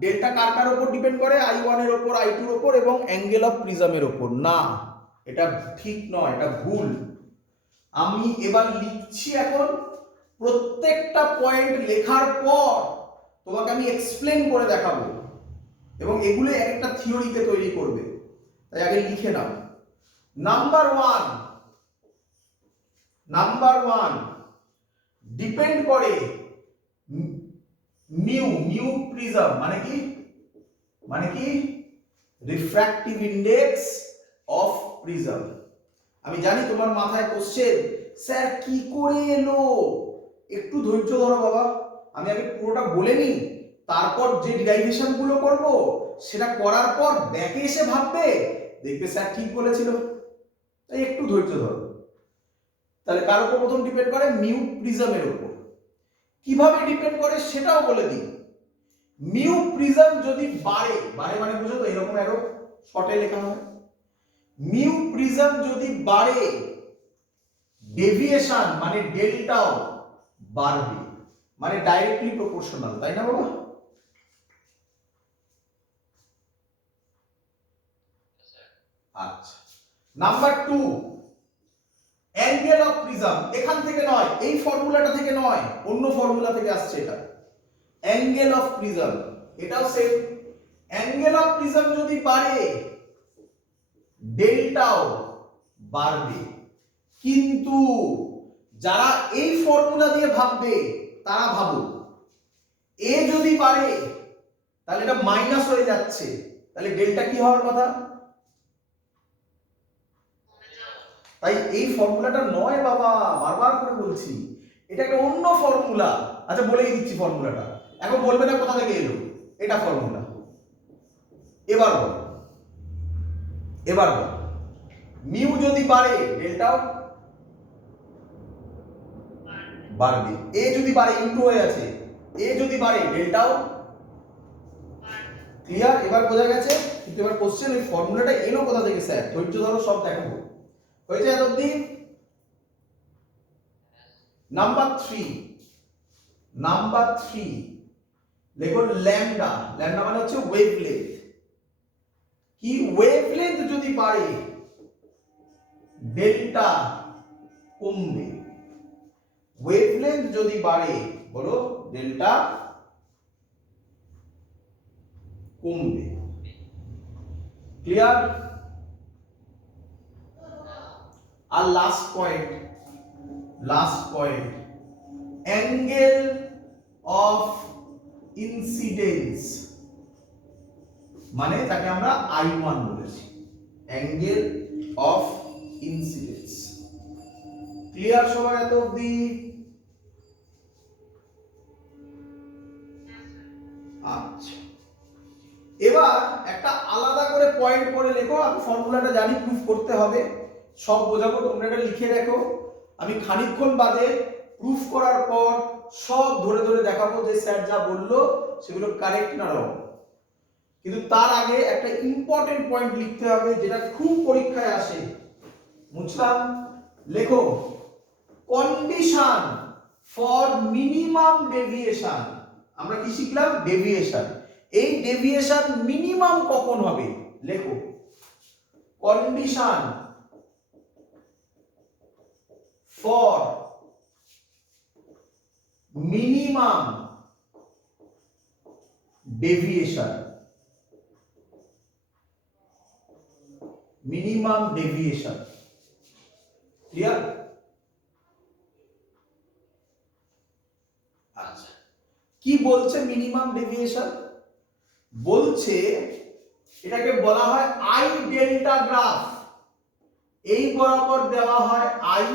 ডেল্টা কার কার উপর ডিপেন্ড করে? I1 এর উপর, I2 এর উপর এবং অ্যাঙ্গেল অফ প্রিজমের উপর। না, এটা ঠিক নয়, এটা ভুল। আমি এবার লিখছি, এখন প্রত্যেকটা পয়েন্ট লেখার পর তোমাকে আমি এক্সপ্লেন করে দেখাবো এবং এগুলো একটা থিওরিতে তৈরি করবে। তাই আগে লিখে নাও। নাম্বার ওয়ান ডিপেন্ড করে মিউ প্রিজম মানে কি রিফ্র্যাক্টিভ ইন্ডেক্স অফ প্রিজম। আমি জানি তোমার মাথায় কোশ্চেন, স্যার কি করে এলো? একটু ধৈর্য ধরো বাবা, আমি আগে পুরোটা বলে নিই, তারপর যে ডিরাইভেশন গুলো করব সেটা করার পর ব্যাকে এসে ভাববে, দেখবে স্যার ঠিক বলেছিল। তাই একটু ধৈর্য ধরো। তাহলে কার উপর প্রথম ডিপেন্ড করে? মিউ প্রিজমের উপর। কিভাবে ডিপেন্ড করে সেটাও বলে দিই। মিউ প্রিজম যদি বাড়ে মানে বুঝো তো, এরকম আরো শর্টে লেখা হয়। মিউ প্রিজম যদি বাড়ে, ডেভিয়েশন মানে ডেল্টাও বাড়বে, মানে ডাইরেক্টলি প্রপোর্শনাল, তাই না বাবা? আচ্ছা, নাম্বার 2 অ্যাঙ্গেল অফ প্রিজম। এখান থেকে নয়, এই ফর্মুলাটা থেকে নয়, অন্য ফর্মুলা থেকে আসছে এটা। অ্যাঙ্গেল অফ প্রিজম এটাও সেম। অ্যাঙ্গেল অফ প্রিজম যদি বাড়ে, ডেল্টাও বাড়বে। কিন্তু যারা এই ফর্মুলা দিয়ে ভাববে তারা ভাবো এ যদি বাড়ে তাহলে এটা মাইনাস হয়ে যাচ্ছে, তাহলে ডেল্টা কি হওয়ার কথা? তাই এই ফর্মুলাটা নয় বাবা, বারবার করে বলছি, এটা একটা অন্য ফর্মুলা। আচ্ছা বলেই দিচ্ছি ফর্মুলাটা, এখন বলবে না কোথা থেকে এলো, এটা ফর্মুলা। এবার বল মিউ যদি বাড়ে ডেল্টাও বাড়বে। এ যদি বাড়ে, ইনটু হয়ে আছে, এ যদি বাড়ে ডেল্টাও। ক্লিয়ার? এবার বোঝা গেছে। কিন্তু এবার কোশ্চেন, এই ফর্মুলাটা এলো কোথা থেকে স্যার? ধৈর্য ধরো, সব দেখাবো। হয়েছে এত অবধি? নাম্বার 3 লেখো ল্যামডা। ল্যামডা মানে হচ্ছে ওয়েভলেন্থ। কি ওয়েভলেন্থ যদি বাড়ে, ডেল্টা কমবে। ওয়েভলেন্থ যদি বাড়ে, বলো ডেল্টা কমবে। ক্লিয়ার? আর last point angle of incidence, মানে তাকে আমরা I1 বলেছি, অ্যাঙ্গেল অফ ইনসিডেন্স। ক্লিয়ার সবাই এত অবধি? আচ্ছা, এবার একটা আলাদা করে পয়েন্ট করে লেখো। আমি ফর্মুলাটা জানি, প্রুফ করতে হবে, সব বোঝাবো, তোমরা এটা লিখে রাখো। আমি খানিকক্ষণ বাদে প্রুফ করার পর সব ধরে ধরে দেখাবো যে স্যার যা বললো সেগুলো কারেক্ট না রং। কিন্তু তার আগে একটা ইম্পর্টেন্ট পয়েন্ট লিখতে হবে, যেটা খুব পরীক্ষায় আসে। বুঝলাম? লেখো কন্ডিশন ফর মিনিমাম ডেভিয়েশন। আমরা কি শিখলাম? ডেভিয়েশন। এই ডেভিয়েশন মিনিমাম কখন হবে? লেখো condition for minimum deviation. Clear? আচ্ছা, কি বলছে মিনিমাম ডেভিয়েশন? বলছে এটাকে বলা হয় আই ডেল্টা গ্রাফ। এই বরাবর দেওয়া হয় আই,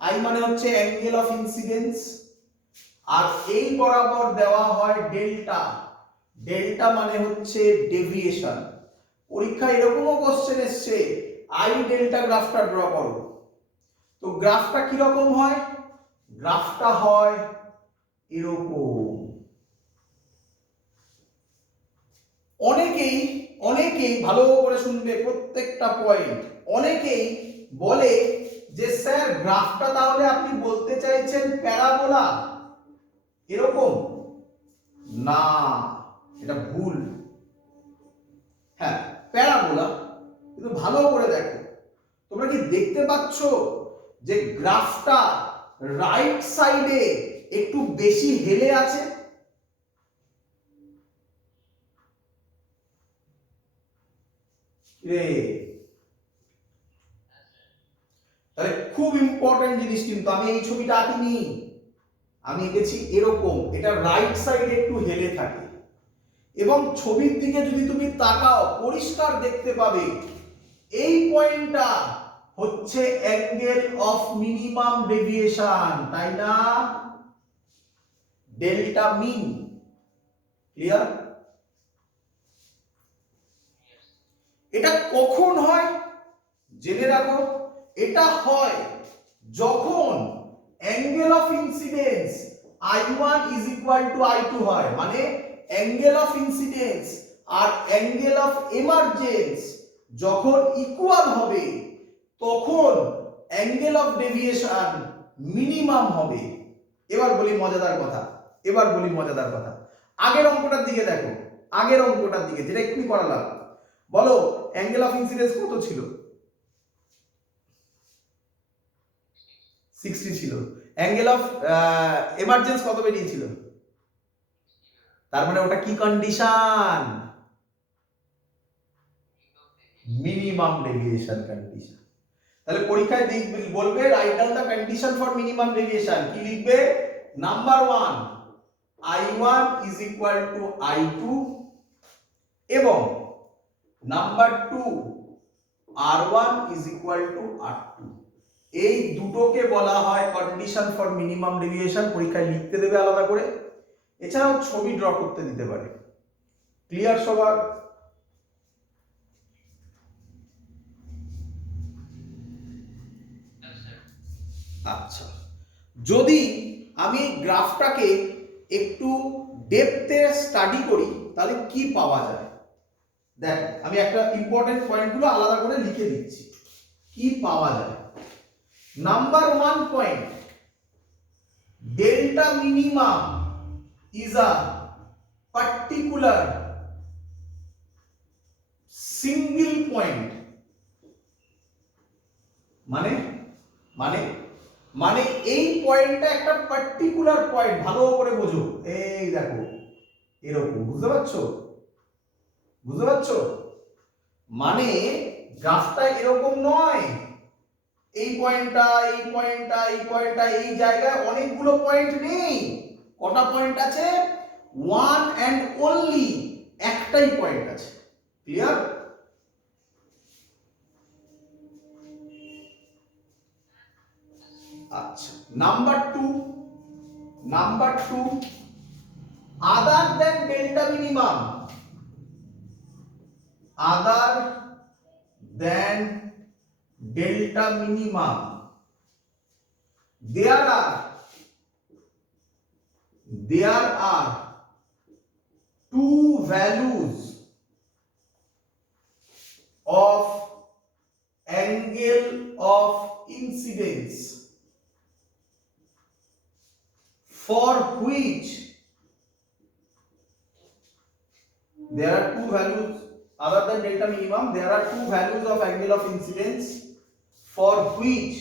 আই মানে হচ্ছে অ্যাঙ্গেল অফ ইনসিডেন্স, আর এই বরাবর দেওয়া হয় ডেল্টা। ডেল্টা মানে হচ্ছে ডেভিয়েশন। পরীক্ষায় এরকমও কোশ্চেন এসছে, আই ডেল্টা গ্রাফটা ড্র করো। তো গ্রাফটা কি রকম হয়? গ্রাফটা হয় এরকম। অনেকেই অনেকেই ভালো করে শুনবে প্রত্যেকটা পয়েন্ট। অনেকেই বলে যে স্যার গ্রাফটা তাহলে আপনি বলতে চাইছেন প্যারাবোলা এরকম? না, এটা ভুল। হ্যাঁ প্যারাবোলা, কিন্তু ভালো করে দেখো। তোমরা কি দেখতে পাচ্ছ যে গ্রাফটা রাইট সাইডে একটু বেশি হেলে আছে? তাহলে খুব ইম্পর্টেন্ট জিনিস, কিন্তু আমি এই ছবিটা আঁকিনি, আমি এঁকেছি এরকম। এটা রাইট সাইডে একটু হেলে থাকে, এবং ছবির দিকে যদি তুমি তাকাও পরিষ্কার দেখতে পাবে এই পয়েন্টটা হচ্ছে অ্যাঙ্গেল অফ মিনিমাম ডেভিয়েশন, তাই না? Delta min. ক্লিয়ার? এটা কখন হয় জেনে রাখো। এটা হয় যখন angle of incidence I1 is equal to I2 হয়, মানে অ্যাঙ্গেল অফ ইনসিডেন্স আর অ্যাঙ্গেল অফ এমার্জেন্স যখন ইকুয়াল হবে তখন অ্যাঙ্গেল অফ ডেভিয়েশন মিনিমাম হবে। এবার বলি মজাদার কথা, আগের অঙ্কটার দিকে দেখো, আগের অঙ্কটার দিকে যেটা এক্ষুনি করালাম। বলো অ্যাঙ্গেল অফ ইনসিডেন্স কত ছিল? 60 ছিল। অ্যাঙ্গেল অফ এমার্জেন্স কত বেরিয়েছিল? তার মানে ওটা কি কন্ডিশন? Minimum deviation condition. তাহলে পরীক্ষায় বলবে write down the condition for minimum deviation. কি লিখবে? Number 1 I1 is equal to I2 এবং number 2 R1 is equal to R2। এই দুটোকে বলা হয় কন্ডিশন ফর মিনিমাম ডেভিয়েশন। পরীক্ষায় লিখতে দেবে আলাদা করে, এছাড়াও ছবি ড্র করতে দিতে পারে। ক্লিয়ার সবার? আচ্ছা, যদি আমি গ্রাফটাকে একটু ডেপথে স্টাডি করি তাহলে কি পাওয়া যায়? দেখ আমি একটা ইম্পর্টেন্ট পয়েন্টগুলো আলাদা করে লিখে দিচ্ছি, কি পাওয়া যায়। Number 1 point, delta minimum is a particular single point। মানে মানে মানে এই পয়েন্টটা একটা পার্টিকুলার পয়েন্ট, ভালো করে বোঝো। এই দেখো এরকম, বুঝতে পারছো? মানে গ্রাফটা এরকম নয়, এই পয়েন্টটা এই পয়েন্টটা এই পয়েন্টটা, এই জায়গায় অনেকগুলো পয়েন্ট নেই। কটা পয়েন্ট আছে? ওয়ান অ্যান্ড অনলি একটাই পয়েন্ট আছে। ক্লিয়ার? আচ্ছা, number 2 other than delta minimum, other than delta minimum there are two values of angle of incidence for which there are two values other than delta minimum, there are two values of angle of incidence for which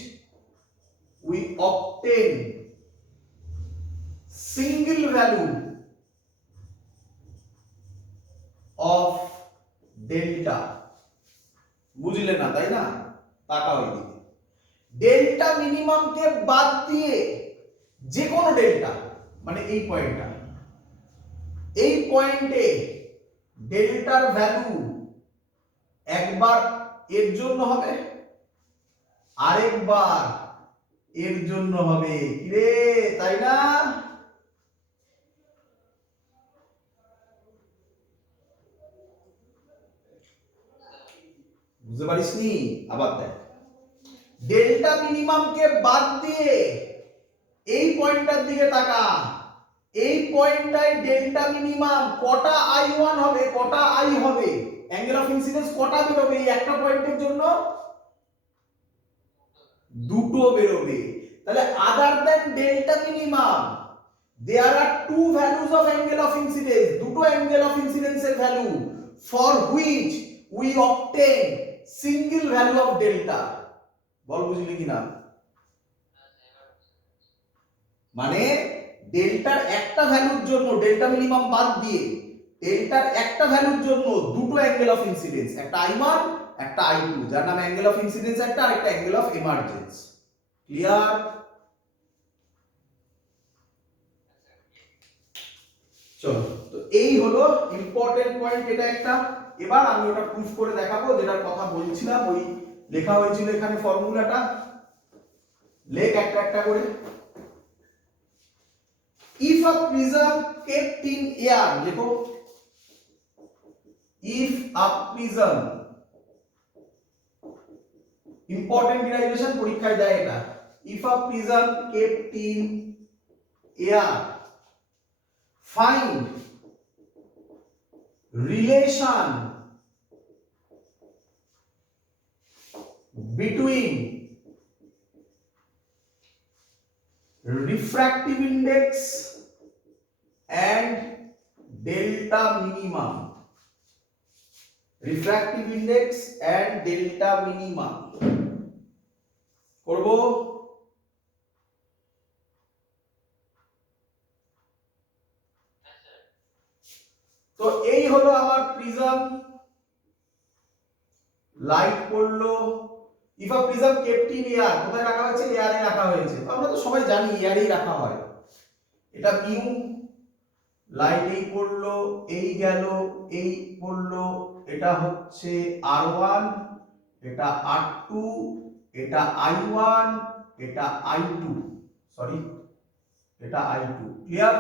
we obtain single value of delta। বুঝলে না তাই না? তাকাও এদিকে। Delta minimum কে বাদ দিয়ে যে কোনো ডেল্টা, মানে এই পয়েন্টটা, এই পয়েন্টে ডেল্টার ভ্যালু একবার এর জন্য হবে, আরেকবার এর জন্য হবে, কি রে তাই না? বুঝতে পারিসনি? আবার দেখ, ডেল্টা মিনিমামকে বাদ দিয়ে এই পয়েন্টটার দিকে তাকা। এই পয়েন্টটায় ডেল্টা মিনিমাম কটা I1 হবে, কটা I হবে, অ্যাঙ্গেল অফ ইনসিডেন্স কটা বেরোবে এই একটা পয়েন্টের জন্য? দুটো বেরোবে। তাহলে other than delta minimum there are two values of angle of incidence, দুটো angle of incidence এর value for which we obtain single value of delta। বল বুঝলি কিনা? মানে ডেল্টার একটা ভ্যালুর জন্য, ডেল্টা মিনিমাম বাদ দিয়ে ডেল্টার একটা ভ্যালুর জন্য দুটো অ্যাঙ্গেল অফ ইনসিডেন্স, একটা I1 একটা I2, যার নাম অ্যাঙ্গেল অফ ইনসিডেন্স একটা, আর একটা অ্যাঙ্গেল অফ এমার্জেন্স। ক্লিয়ার? চলো, তো এই হলো ইম্পর্টেন্ট পয়েন্ট, এটা একটা। এবার আমি ওটা প্রুফ করে দেখাবো, যেটার কথা বলছিলাম, ওই লেখা হয়েছিল এখানে ফর্মুলাটা, লেখ একটা একটা করে। If a prism kept in air, দেখো, if a prism, important derivation, পরীক্ষায় দেয় এটা। If a prism kept in air, find relation between refractive index and delta minimum, refractive index and delta minimum করব। তো এই হলো আমার প্রিজম, লাইট পড়লো। If a prism kept in air, কোথায় রাখা হয়েছে? এয়ারে রাখা হয়েছে। আমরা তো সবাই জানি এয়ারেই রাখা হয়। এটা মিউ, লাইট এই পড়লো, এই গেল, এই পড়লো, এটা হচ্ছে R1, এটা R2, এটা I1, এটা I2, সরি এটা I2। ক্লিয়ার?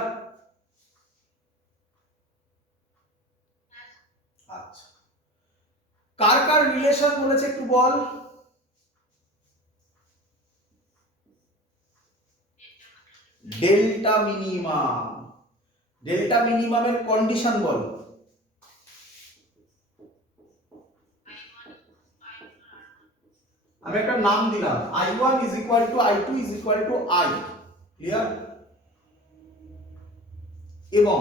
আচ্ছা, কার কার রিলেশন বলেছে একটু বল। ডেল্টা মিনিমাম, ডেল্টা মিনিমামের কন্ডিশন বল। আমি একটা নাম দিলাম, I1 is equal to I2 is equal to I। Clear? এবং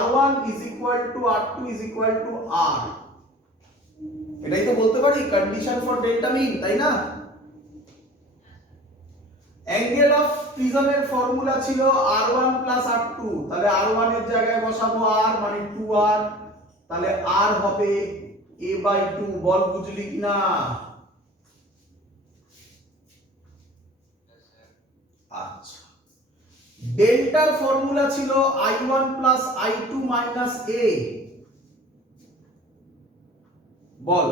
R1 is equal to R2 is equal to R, এটাই তো বলতে পারি কন্ডিশন ফর ডেল্টা মিন, তাই না? অ্যাঙ্গেল অফ প্রিজমের ফর্মুলা ছিল R1 প্লাস R2, তাহলে R1 এর জায়গায় বসাবো R, মানে 2R, তাহলে R হবে A/2। বল বুঝলি কিনা? আচ্ছা, ডেল্টার ফর্মুলা ছিল I1 plus I2 minus A। বল,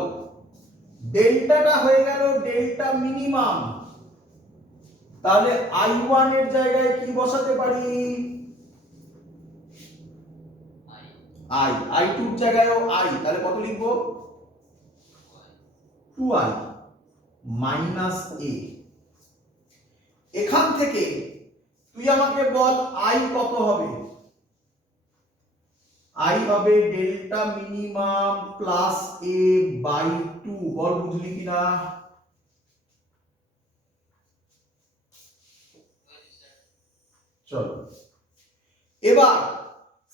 ডেল্টাটা হয়ে গেল ডেল্টা মিনিমাম, তাহলে I1 এর জায়গায় কি বসাতে পারি? I, I2 এর জায়গায়ও I, তাহলে কত লিখবো? 2I minus A। এখান থেকে তুই আমাকে বল I কত হবে? I হবে ডেল্টা মিনিমাম প্লাস A/2। বল বুঝলি কিনা? চলো, এবার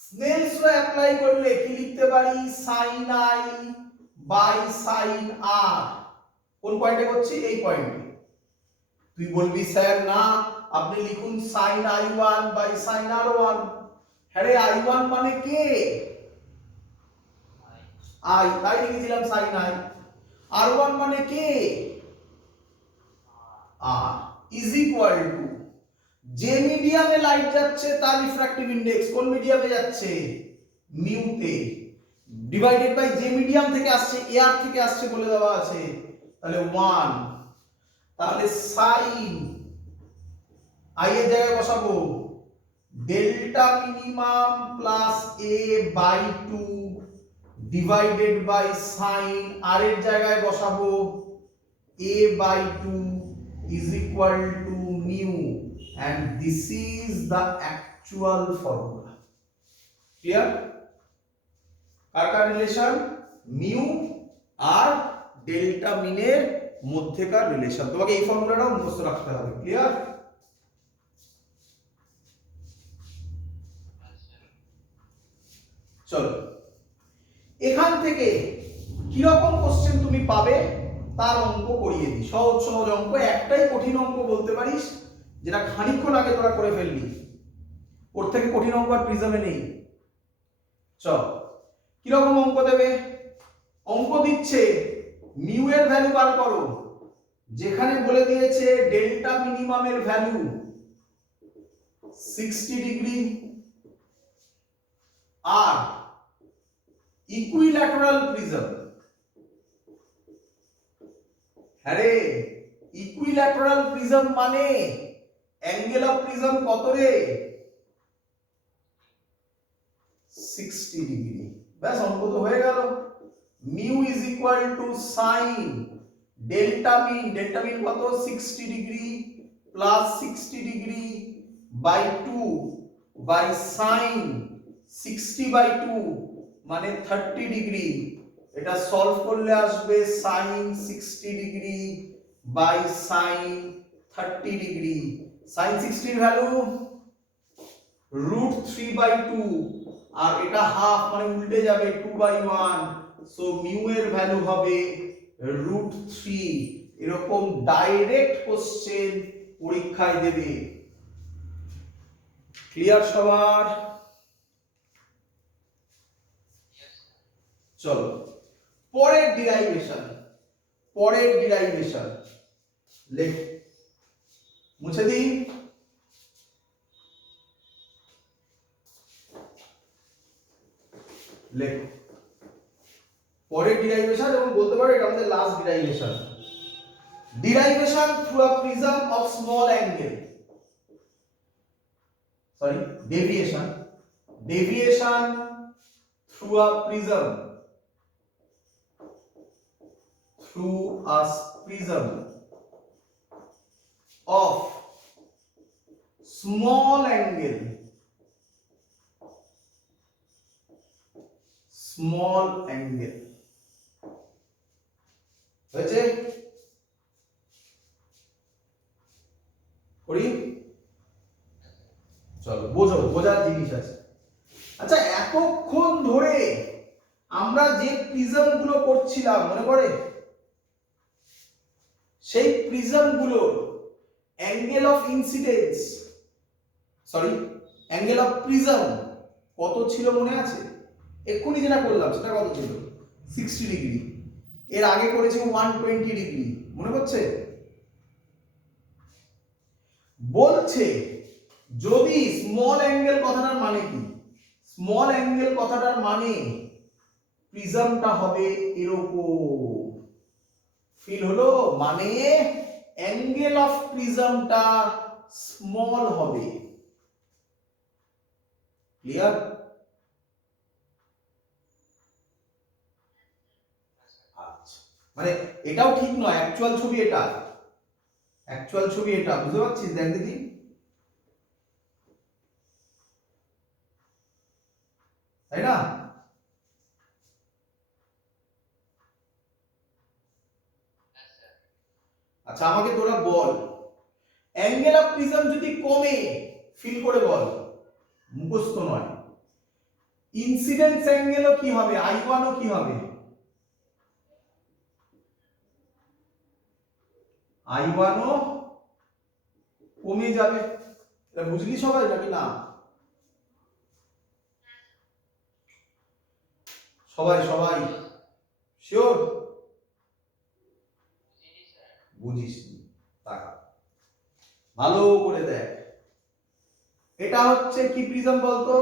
স্নেলস ল অ্যাপ্লাই করলে কি লিখতে পারি? sin I by sin R। কোন পয়েন্টে করছি? এই পয়েন্টে। তুই বলবি স্যার না, আপনি লিখুন sin I1 by sin R1। হ্যাঁ রে, I1 মানে কে? I, তাই লিখেছিলাম sin I। R1 মানে কে? R ইজ ইকুয়াল টু, যে মিডিয়ামে লাইট যাচ্ছে তার রিফ্র্যাক্টিভ ইনডেক্স, কোন মিডিয়ামে যাচ্ছে? মিউতে, ডিভাইডেড বাই যে মিডিয়াম থেকে আসছে, এয়ার থেকে আসছে বলে দেওয়া আছে, তাহলে 1 তাহলে সাইন আই এর জায়গায় বসাবো delta minimum plus A by 2 divided by sine আর এর জায়গায় বসাবো a by 2 is equal to mu, and this is the actual formula. Clear? কার রিলেশন mu আর ডেল্টা মিন এর মধ্যেকার রিলেশন। তোমাকে এই ফর্মুলাটাও মুখস্থ রাখতে হবে। ক্লিয়ার? চলো এখান থেকে কিরকম কোশ্চেন তুমি পাবে তার অঙ্ক করিয়ে দিই। সহজ সহজ অঙ্ক, একটাই কঠিন অঙ্ক বলতে পারিস যেটা খানিকক্ষণ আগে তোরা করে ফেললি, ওর থেকে কঠিন অঙ্ক আর প্রিজমে নেই। চল কিরকম অঙ্ক দেবে? অঙ্ক দিচ্ছে মিউ এর ভ্যালু বার করো, যেখানে বলে দিয়েছে ডেল্টা মিনিমামের ভ্যালু 60 ডিগ্রি আর ইকুইল্যাটারাল প্রিজম। আরে ইকুইল্যাটারাল প্রিজম মানে অ্যাঙ্গেল অফ প্রিজম কত রে? 60 ডিগ্রি। ব্যাস অঙ্ক তো হয়ে গেল। Mu is equal to sine delta min কত? 60 degree plus 60 degree by 2 by sine 60 by 2 মানে 30 ডিগ্রি। এটা সলভ করলে আসবে sine 60 degree by sine 30 degree. Sine 60 এর ভ্যালু √3/2 আর এটা হাফ মানে উল্টে যাবে 2/1, সো মিউ এর ভ্যালু হবে √3। এরকম ডাইরেক্ট কোশ্চেন পরীক্ষায় দেবে। ক্লিয়ার সবার? চলো পরের ডিরাইভেশন লেখ, মুছে দিই। লেখ পরের ডিরাইভেশন, এবং বলতে পারো এটা আমাদের last derivation. Derivation through a prism of small angle, sorry deviation through a prism of small angle হয়েছে? করি? চলো বোঝার জিনিস আছে। আচ্ছা এতক্ষণ ধরে আমরা যে প্রিজম গুলো করছিলাম মনে পড়ে? সেই প্রিজম গুলো angle of incidence angle of prism কত ছিল মনে আছে? এক্ষুনি যেটা করলাম সেটা কত ছিল? 60 ডিগ্রি। এর আগে করেছি 120 ডিগ্রি, মনে পড়ছে? বলছে যদি স্মল অ্যাঙ্গেল কথাটার মানে কি? স্মল অ্যাঙ্গেল কথাটার মানে প্রিজমটা হবে এরকম। ফিল হলো? মানে অ্যাঙ্গেল অফ প্রিজমটা স্মল হবে। ক্লিয়ার? আচ্ছা মানে এটাও ঠিক নয়, অ্যাকচুয়াল ছবি এটা, বুঝতে পারছিস? দেখ দিদি, তাই না? আচ্ছা আমাকে তোরা বল, অ্যাঙ্গেল অফ প্রিজম যদি কমে, ফিল করে বল, মুখস্থ নয়। ইনসিডেন্স অ্যাঙ্গেলও কি হবে? I1 ও কি হবে? I1 ও কমে যাবে। এটা বুঝলি সবাই নাকি না? সবাই শিওর? বুঝিস তাকা ভালো করে দেখ। এটা হচ্ছে কি প্রিজম বলতো?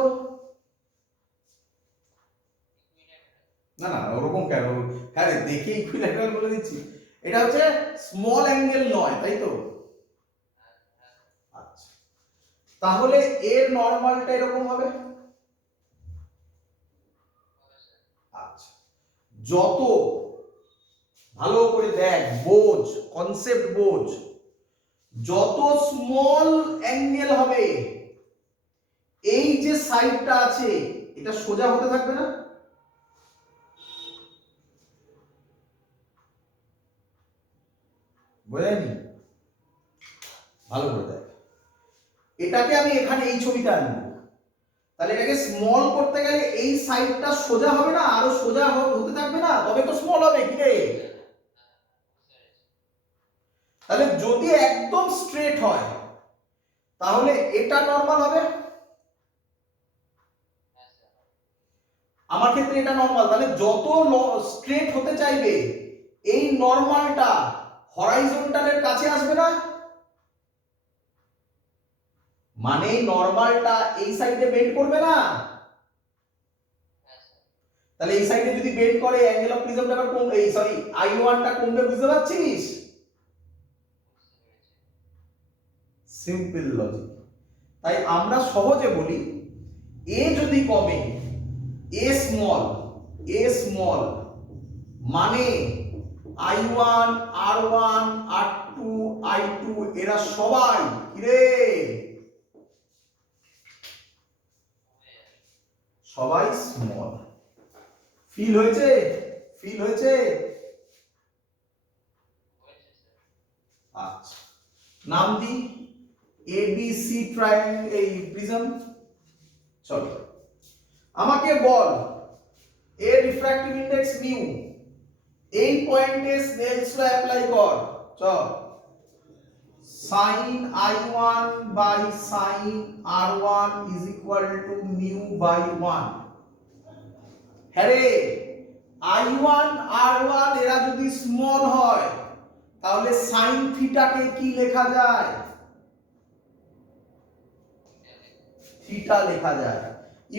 না ওরকম কেন? হ্যাঁ রে দেখে ইকুইল্যাটারাল বলে দিচ্ছি। এটা হচ্ছে স্মল অ্যাঙ্গেল নয়, তাই তো? আচ্ছা, তাহলে এর নরমালটা এরকম হবে। আচ্ছা, যত ভালো করে দেখ, বোঝ, কনসেপ্ট বোঝ, যত স্মল অ্যাঙ্গেল হবে এই যে সাইডটা আছে এটা সোজা হতে থাকবে না? বোঝায়নি? ভালো করে দেখ, এটাকে আমি এখানে এই ছবিটা আনবো, তাহলে এটাকে স্মল করতে গেলে এই সাইডটা সোজা হবে না, আরো সোজা হতে থাকবে না, তবে তো স্মল হবে। কি রে? তাহলে যদি একদম স্ট্রেট হয় তাহলে এটা নরমাল হবে, আমার ক্ষেত্রে এটা নরমাল। তাহলে যত স্ট্রেট হতে চাইবে এই নরমালটা হরাইজন্টালের কাছে আসবে না, মানে নরমালটা এই সাইডে বেন্ড করবে না। তাহলে এই সাইডে যদি বেন্ড করে অ্যাঙ্গেল অফ প্রিজমটা কমবে, এই সরি I1 টা কমবে, বুঝতে পারছিস? Simple logic. তাই আমরা সহজে বলি এ যদি কমে, এ স্মল মানে I1 R1 R2 I2 এরা সবাই কি রে? সবাই স্মল। ফিল হয়েছে? ফিল হয়েছে? আচ্ছা, নাম দি ABC ট্রায়াঙ্গেল এই প্রিজম। চলো আমাকে বল এর রিফ্র্যাক্টিভ ইনডেক্স মিউ, এই পয়েন্টে স্নেলস ল অ্যাপ্লাই কর। চল, sin I1 by sin R1 is equal to mu by 1। হ্যাঁ রে, I1 R1 এরা যদি স্মল হয় তাহলে sin থিটাকে কি লেখা যায়? থিটা লেখা যায়।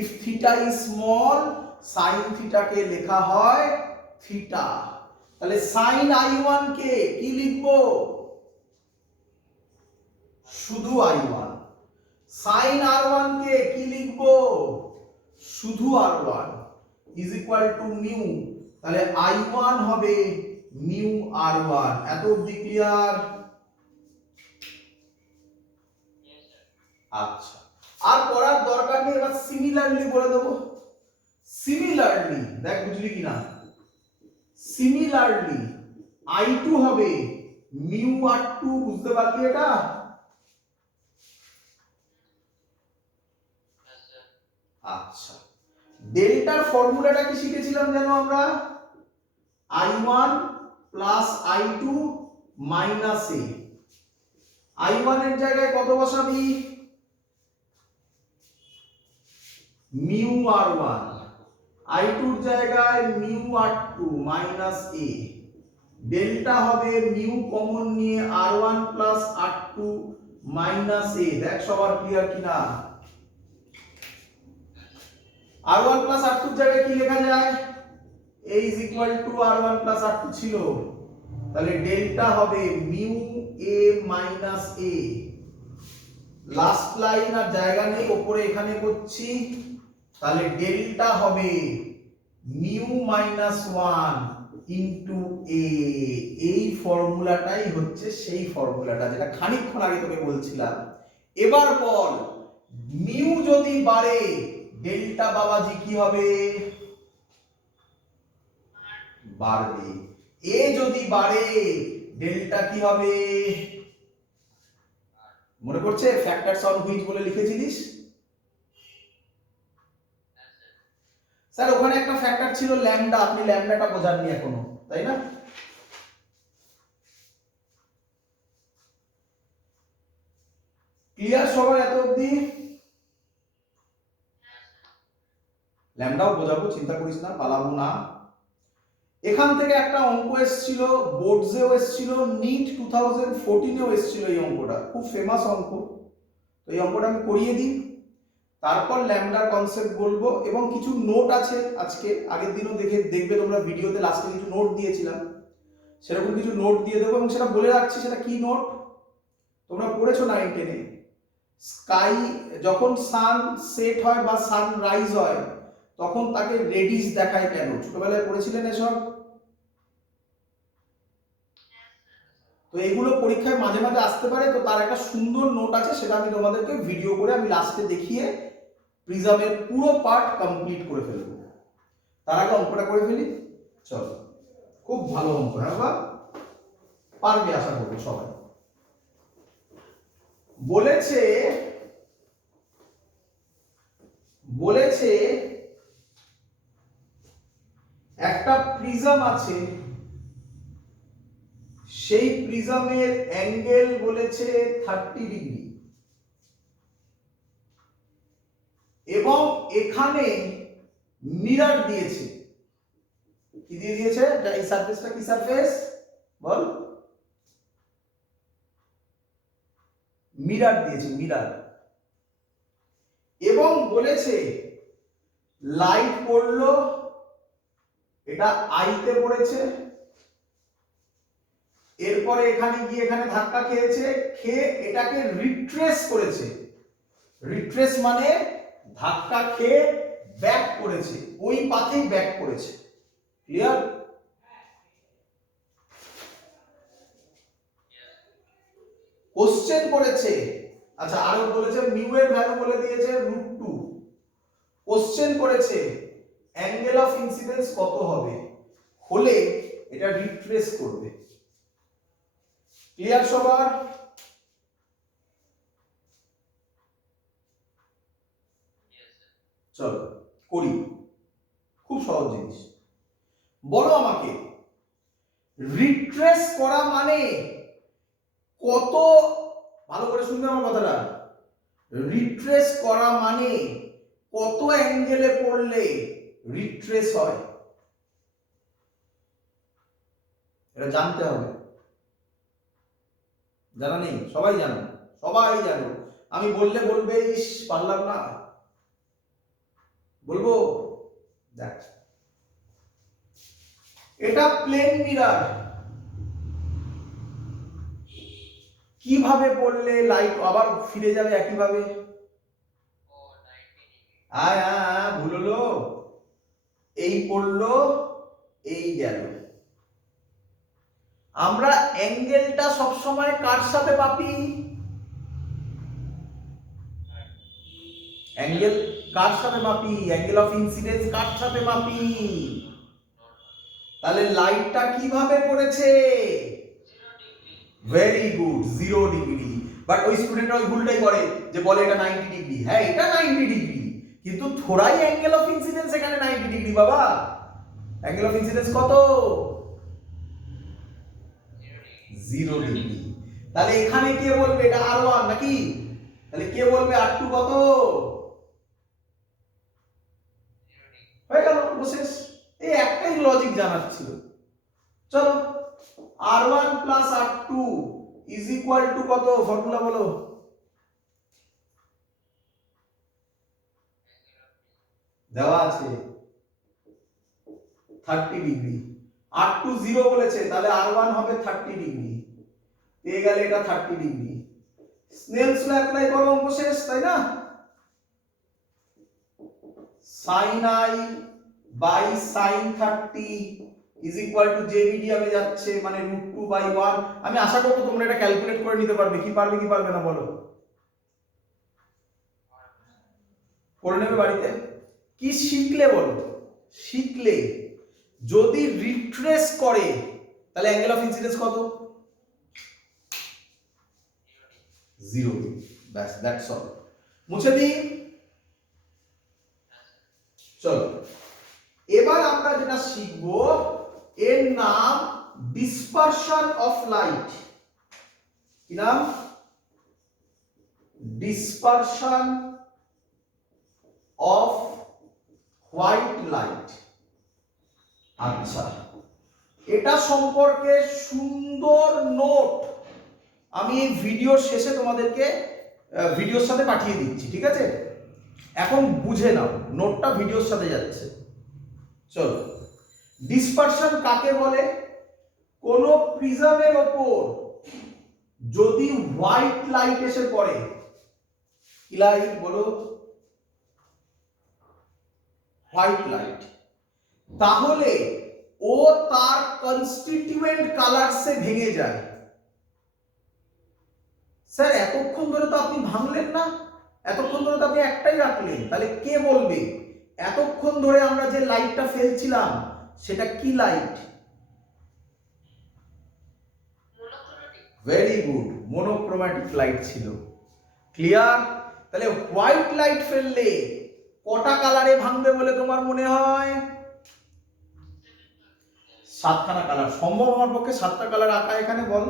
if theta is small sin theta কে লেখা হয় থিটা। তাহলে sin I1 কে কি লিখবো? শুধু I1। sin R1 কে কি লিখবো? শুধু R1 is equal to mu। তাহলে I1 হবে mu R1। এত অবধি ক্লিয়ার? আচ্ছা, আর পড়ার দরকার নেই, এবার সিমিলারলি বলে দেবো। সিমিলারলি দেখ বুঝলি কিনা, সিমিলারলি I2 হবে mu R2, বুঝতে পারলি এটা? আচ্ছা, ডেল্টার ফর্মুলাটা কি শিখেছিলাম জানো আমরা? I1 plus I2 minus A। I1 এর জায়গায় কত বসাবি? Mu R1। I2 এর জায়গায় mu R2 minus A। Delta হবে মিউ কমন নিয়ে R1 plus R2 minus A। দেখ সবার ক্লিয়ার কিনা? R1 প্লাস R2 এর জায়গায় কি লেখা যায়? A is equal to R1 plus R2 ছিল, তাহলে ডেল্টা হবে mu A minus A। Last line আর জায়গা নেই, উপরে এখানে করছি, তাহলে ডেল্টা হবে মিউ মাইনাস 1 ইনটু A। এই ফর্মুলাটাই হচ্ছে সেই ফর্মুলাটা যেটা খানিকক্ষণ আগে তোকে বলছিলাম। এবার বল মিউ যদি বাড়ে ডেল্টা বাবাজি কি হবে? বাড়বে। এ যদি বাড়ে ডেল্টা কি হবে? মনে পড়ছে ফ্যাক্টরস অন হুইচ বলে লিখেছিলিস? স্যার ওখানে একটা ফ্যাক্টর ছিল ল্যামডা, আপনি ল্যামডাটা বোঝাননি এখনো, তাই না? ক্লিয়ার সবার এত অবধি? ল্যামডাও বোঝাবো, চিন্তা করিস না, পালাবো না। এখান থেকে একটা অঙ্ক এসেছিল, বোর্ডসেও এসেছিল, নিট 2014এও এসেছিল। এই অঙ্কটা খুব ফেমাস অঙ্ক, তো এই অঙ্কটা আমি করিয়ে দিই, তারপর ল্যামডার কনসেপ্ট বলবো এবং কিছু নোট আছে আজকে, আগের দিনও দেখবে তোমরা ভিডিওতে লাস্টে কিছু নোট দিয়েছিলাম, সেরকম কিছু নোট দিয়ে দেবো, এবং সেটা বলে রাখছি সেটা কি নোট, তোমরা পড়েছো 9-10-এ। স্কাই যখন সান সেট হয় বা সান রাইজ হয় তখন তাকে রেডিশ দেখায় কেন, ছোটবেলায় পড়েছিলেন এসব? তো এগুলো পরীক্ষায় মাঝে মাঝে আসতে পারে, তো তার একটা সুন্দর নোট আছে, সেটা আমি তোমাদেরকে ভিডিও করে আমি লাস্টে দেখিয়ে প্রিজমের পুরো পার্ট কমপ্লিট করে ফেলবো। তার আগে অঙ্কটা করে ফেলি, চলো। খুব ভালো অঙ্ক, হ্যাঁ বাবা, পারবে আশা করবো সবাই। বলেছে বলেছে একটা প্রিজম আছে, সেই প্রিজমের অ্যাঙ্গেল বলেছে 30 ডিগ্রি, এবং এখানে মিরর দিয়েছে। কি দিয়ে দিয়েছে? এই সারফেসটা কি সারফেস বল? মিরর দিয়েছে, মিরর। এবং বলেছে লাইট পড়লো, এটা আইতে পড়েছে, এরপরে এখানে গিয়ে এখানে ধাক্কা খেয়েছে, খেয়ে এটাকে রিট্রেস করেছে। রিট্রেস মানে ধাক্কা খেয়ে ব্যাক করেছে, ওই পাথেই ব্যাক করেছে। ক্লিয়ার? কোশ্চেন করেছে, আচ্ছা আরো বলেছে মিউ এর ভ্যালু বলে দিয়েছে √2। কোশ্চেন করেছে অ্যাঙ্গেল অফ ইনসিডেন্স কত হবে, হলে এটা রিট্রেস করবে। ক্লিয়ার সবার? চলো করি, খুব সহজ জিনিস। বলো আমাকে, রিট্রেস করা মানে কত, ভালো করে শুনবে আমার কথাটা, রিট্রেস করা মানে কত অ্যাঙ্গেলে পড়লে রিট্রেস হয়, এটা জানতে হবে। জানা নেই? সবাই জানো, সবাই জানো। আমি বললে বলবে ইস পারলাম না, বলবো। দেখ, এটা প্লেন মিরর, কিভাবে পড়লে লাইট আবার ফিরে যাবে একইভাবে? ভুল হলো, এই পড়লো, এই গেল। আমরা অ্যাঙ্গেলটা সবসময় কার সাথে মাপি? অ্যাঙ্গেল কার সাথে মাপি? অ্যাঙ্গেল অফ ইনসিডেন্স কার সাথে মাপি? তাহলে লাইটটা কিভাবে পড়েছে? Very good, 0 degree. বাট ওই স্টুডেন্টরা ওই ভুলটাই করে, যে বলে এটা 90 ডিগ্রি। হ্যাঁ এটা 90 ডিগ্রি, কিন্তু থোড়াই অ্যাঙ্গেল অফ ইনসিডেন্স এখানে 90 ডিগ্রি বাবা। অ্যাঙ্গেল অফ ইনসিডেন্স কত? 0 ডিগ্রি। তাহলে এখানে কে বলবে এটা R1 নাকি? তাহলে কে বলবে R2 কত? হয়ে গেল, শেষ। এই একটাই লজিক জানার ছিল। চলো, R1 plus R2 is equal two কত? ফর্মুলা বলো। দেওয়া আছে 30 ডিগ্রি। R2 0 বলেছে, তাহলে R1 হবে 30 ডিগ্রি। পেয়ে গেলে এটা 30 ডিগ্রি। স্নেলস ল অ্যাপ্লাই করো, অঙ্ক শেষ, তাই না? sin i by sin 30 is equal to যে মিডিয়ামে যাচ্ছে মানে √2/1। আমি আশা করব তোমরা এটা ক্যালকুলেট করে নিতে পারবে। কি পারবে কি পারবে না বলো? করে নেবে বাড়িতে। কি শিখলে বলো? শিখলে যদি রিট্রেস করে তাহলে অ্যাঙ্গেল অফ ইনসিডেন্স কত? 0 ডিগ্রি। ব্যাস, দ্যাটস অল। মুছে দিই। চলো, এবার আমরা যেটা শিখব, এর নাম ডিসপারশন অফ লাইট। কি নাম? Dispersion off white light. আচ্ছা, এটা সম্পর্কে সুন্দর নোট আমি এই ভিডিওর শেষে তোমাদেরকে ভিডিওর সাথে পাঠিয়ে দিচ্ছি, ঠিক আছে? এখন বুঝে নাও, নোটটা ভিডিওর সাথে যাচ্ছে। চলো, ডিসপারশন কাকে বলে? কোন প্রিজমের ওপর যদি হোয়াইট লাইট এসে পড়ে, কি লাইট বলো? হোয়াইট লাইট, তাহলে ও তার কনস্টিটিউয়েন্ট কালারসে ভেঙে যায়। স্যার এতক্ষণ ধরে তো আপনি ভাঙলেন না, এতক্ষণ ধরে তো আপনি একটাই রাখলেন, তাহলে কে বলবে এতক্ষণ ধরে আমরা যে লাইটটা ফেলছিলাম সেটা কি light? Very good, monochromatic light ছিল। ক্লিয়ার? তাহলে হোয়াইট লাইট ফেললে কটা কালারে ভাঙবে বলে তোমার মনে হয়? 7খানা কালার। সম্ভব আমার পক্ষে 7টা কালার আঁকা এখানে? বল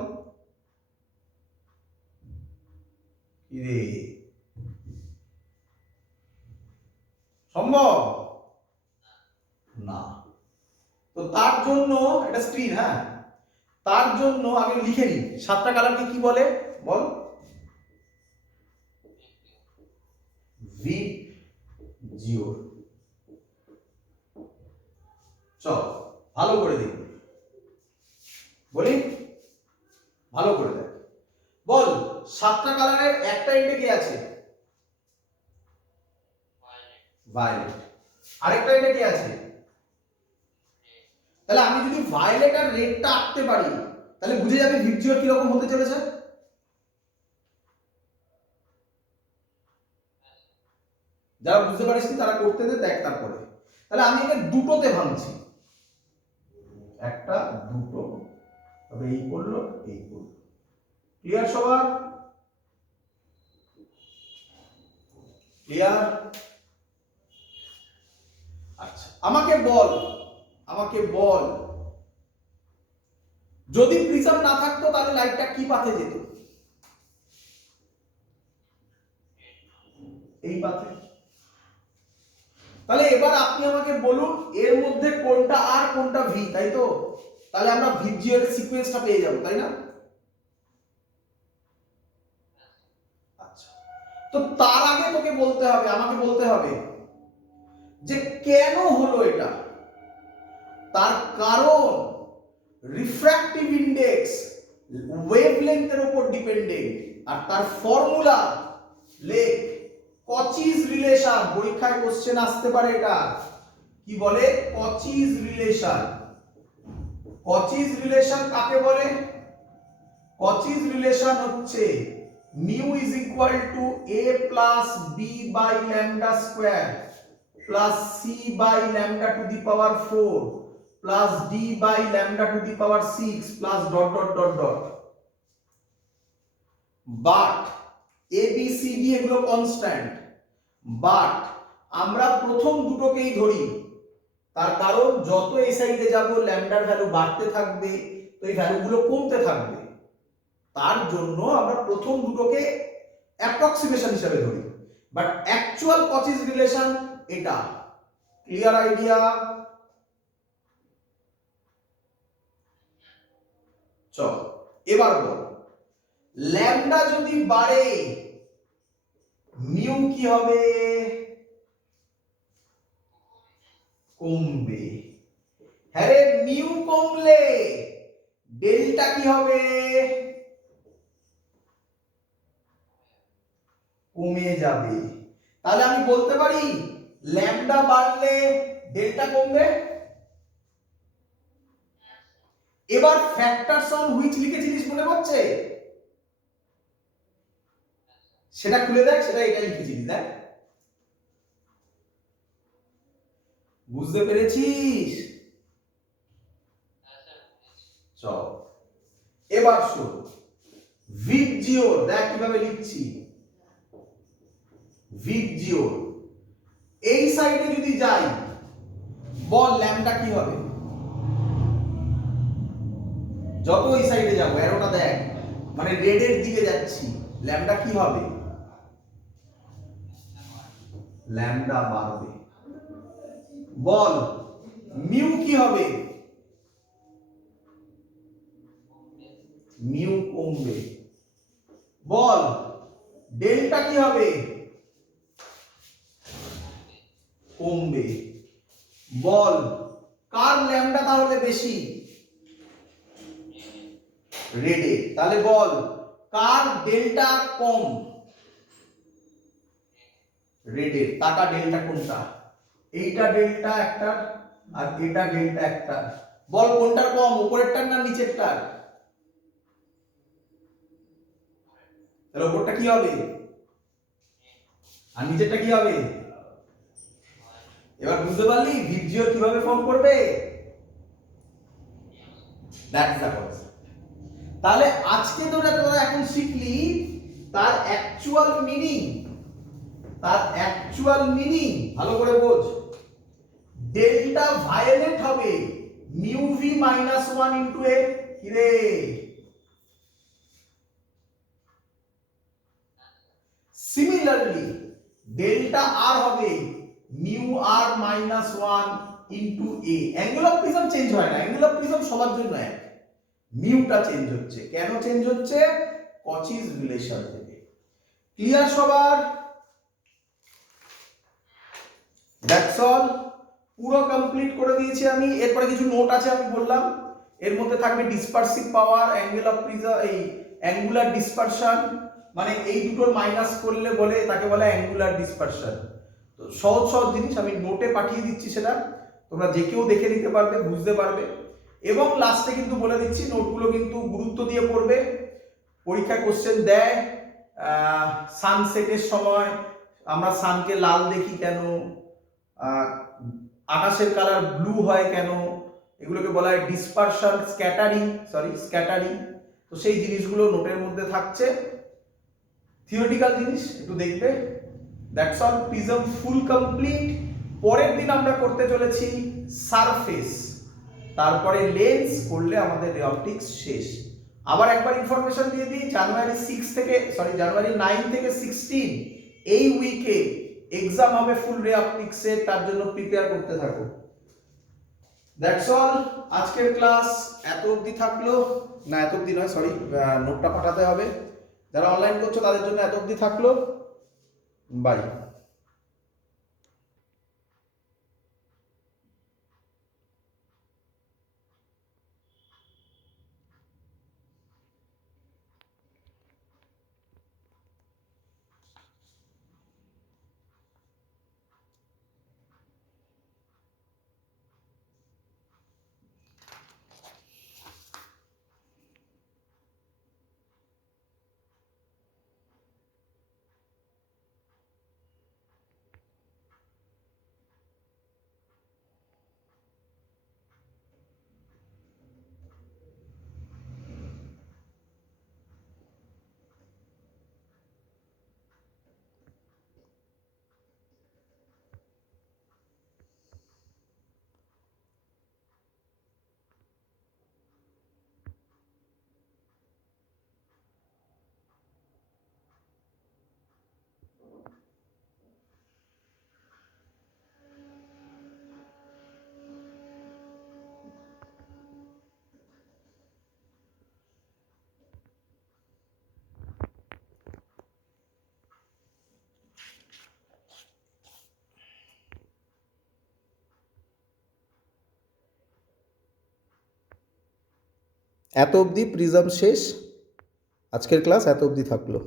রে, সম্ভব না। তো তার জন্য এটা স্ক্রিন, হ্যাঁ, তার জন্য আগে লিখে নিই 7টা কালারকে কি বলে বল? ভিপ জিও। চল ভালো করে দেখি, বলি ভালো করে দেখ। বল 7টা কালারের একটা এন্ডে কি আছে? ভায়োলেট। আরেকটা এন্ডে কি আছে? তাহলে আমি যদি ভায়োলেট আর রেডটা আঁকতে পারি তাহলে বুঝে যাবে ভিপ জিও কি রকম হতে চলেছে। যারা বুঝতে পারিস তারা করতে দে, দেখ তারপরে। তাহলে আমি এটা দুটোতে ভাঙছি, একটা দুটো, তবে এই করলো এই করলো। ক্লিয়ার সবার? ক্লিয়ার? আচ্ছা আমাকে বল, আমাকে বল যদি প্রিজম না থাকতো তাহলে লাইটটা কি পাথে যেত? এই পাথে। তাহলে এবার আপনি আমাকে বলুন এর মধ্যে কোনটা আর কোনটা ভি, তাই তো? তাহলে আমরা ভিপ জিও এর সিকোয়েন্সটা পেয়ে যাব, তাই না? আচ্ছা, তো তার আগে তোকে বলতে হবে, আমাকে বলতে হবে যে কেন হলো এটা। তার কারণ রিফ্র্যাক্টিভ ইন্ডেক্স ওয়েভলেন্থের উপর ডিপেন্ডেন্ট, আর তার ফর্মুলা লেখ কচিস রিলেশন। পরীক্ষায় কোশ্চেন আসতে পারে এটা, কি বলে? কচিস রিলেশন। কচিস রিলেশন কাকে বলে? কচিস রিলেশন হচ্ছে mu is equal to a plus b by lambda square plus c by lambda to the power 4 plus d by lambda to the power 6 plus dot dot dot dot. But a b c d এগুলো constant, but আমরা প্রথম দুটোকেই ধরি। তার কারণ যত এই সাইডে যাব ল্যামডার ভ্যালু বাড়তে থাকবে, তো এই ভ্যালুগুলো কমতে থাকবে। তার জন্য আমরা প্রথম দুটোকে অ্যাপ্রক্সিমেশন হিসেবে ধরি, বাট অ্যাকচুয়াল কচিস রিলেশন এটা। Clear idea? চল এবার বল ল্যামডা যদি বাড়ে মিউ কি হবে? কমবে। হ্যাঁ রে, মিউ কমলে ডেল্টা কি হবে? কমে যাবে। তাহলে আমি বলতে পারি ল্যামডা বাড়লে ডেল্টা কমবে। এবার ফ্যাক্টরস অন হুইচ লিখেছিলিস মনে পড়ছে? সেটা খুলে দেখ, সেটা এটা লিখেছিলিস, দেখ। বুঝতে পেরেছিস? চল এবার শোন, ভিপ জিও দেখ কিভাবে লিখছি। ভিপ জিও এই সাইডে যদি যাই বল ল্যামডা কি হবে? যত এই সাইডে যাব অ্যারোটা দেখ, মানে রেডের দিকে যাচ্ছি, ল্যামডা কি হবে? ল্যামডা বাড়বে। বল মিউ কি হবে? মিউ কমবে। বল ডেল্টা কি হবে? কমবে। বল কার ল্যামডা তাহলে বেশি? রেডে। তাহলে বল কার ডেল্টা কম? রেডের। টাকা ডেল্টা কোনটা? এইটা ডেল্টা একটা আর এটা ডেল্টা একটা। বল কোনটার কম, উপরেরটার না নিচেরটার? তাহলে উপরটা কি হবে আর নিচেরটা কি হবে? এবার বুঝতে পারলি ভিডিও কিভাবে ফর্ম করবে? That's the concept. তাহলে আজকে তোরা এখন শিখলি তার অ্যাকচুয়াল মিনিং। ভালো করে বোঝ। ডেল্টা ভায়োলেট হবে mu v minus 1 into A. কি রে? সিমিলারলি ডেল্টা আর হবে mu R minus 1 into A. Angle of prism change হয় না, অ্যাঙ্গেল অফ প্রিজম সবার জন্য এক। মিউটা চেঞ্জ হচ্ছে। কেন চেঞ্জ হচ্ছে? কচিস রিলেশন থেকে। ক্লিয়ার সবার? That's all. পুরো কমপ্লিট করে দিয়েছি আমি। এরপরে কিছু নোট আছে আমি বললাম, এর মধ্যে থাকবে ডিসপারসিভ পাওয়ার, অ্যাঙ্গেল অফ প্রিজম, এই অ্যাঙ্গুলার ডিসপারশন, মানে এই দুটোর মাইনাস করলে বলে তাকে বলে অ্যাঙ্গুলার ডিসপারশন। তো সহজ সহজ জিনিস আমি নোটে পাঠিয়ে দিচ্ছি, সেটা তোমরা যে কেউ দেখে নিতে পারবে, বুঝতে পারবে। এবং লাস্টে কিন্তু বলে দিচ্ছি নোটগুলো কিন্তু গুরুত্ব দিয়ে পড়বে। পরীক্ষা কোশ্চেন দেয় সানসেটের সময় আমরা সানকে লাল দেখি কেন, আকাশের কালার ব্লু হয় কেন, এগুলোকে বলা হয় ডিসপারশন, স্ক্যাটারিং। তো সেই জিনিসগুলো নোটের মধ্যে থাকছে, থিওরিটিক্যাল জিনিস একটু দেখবে। That's all. Prism full complete. পরের দিন আমরা করতে চলেছি সারফেস, তারপরে লেন্স করলে আমাদের রে অপটিক্স শেষ। আবার একবার ইনফরমেশন দিয়ে দিই, জানুয়ারি 9 থেকে 16 এই উইকে এক্সাম হবে ফুল রে অপটিক্সের, তার জন্য প্রিপেয়ার করতে থাকো। That's all. আজকের ক্লাস এত অবধি থাকলো, না এত অবধি নয়, নোটটা পাঠাতে হবে। যারা অনলাইন করছো তাদের জন্য এত অবধি থাকলো। বাই। এত অবধি প্রিজম শেষ। আজকের ক্লাস এত অবধি থাকলো।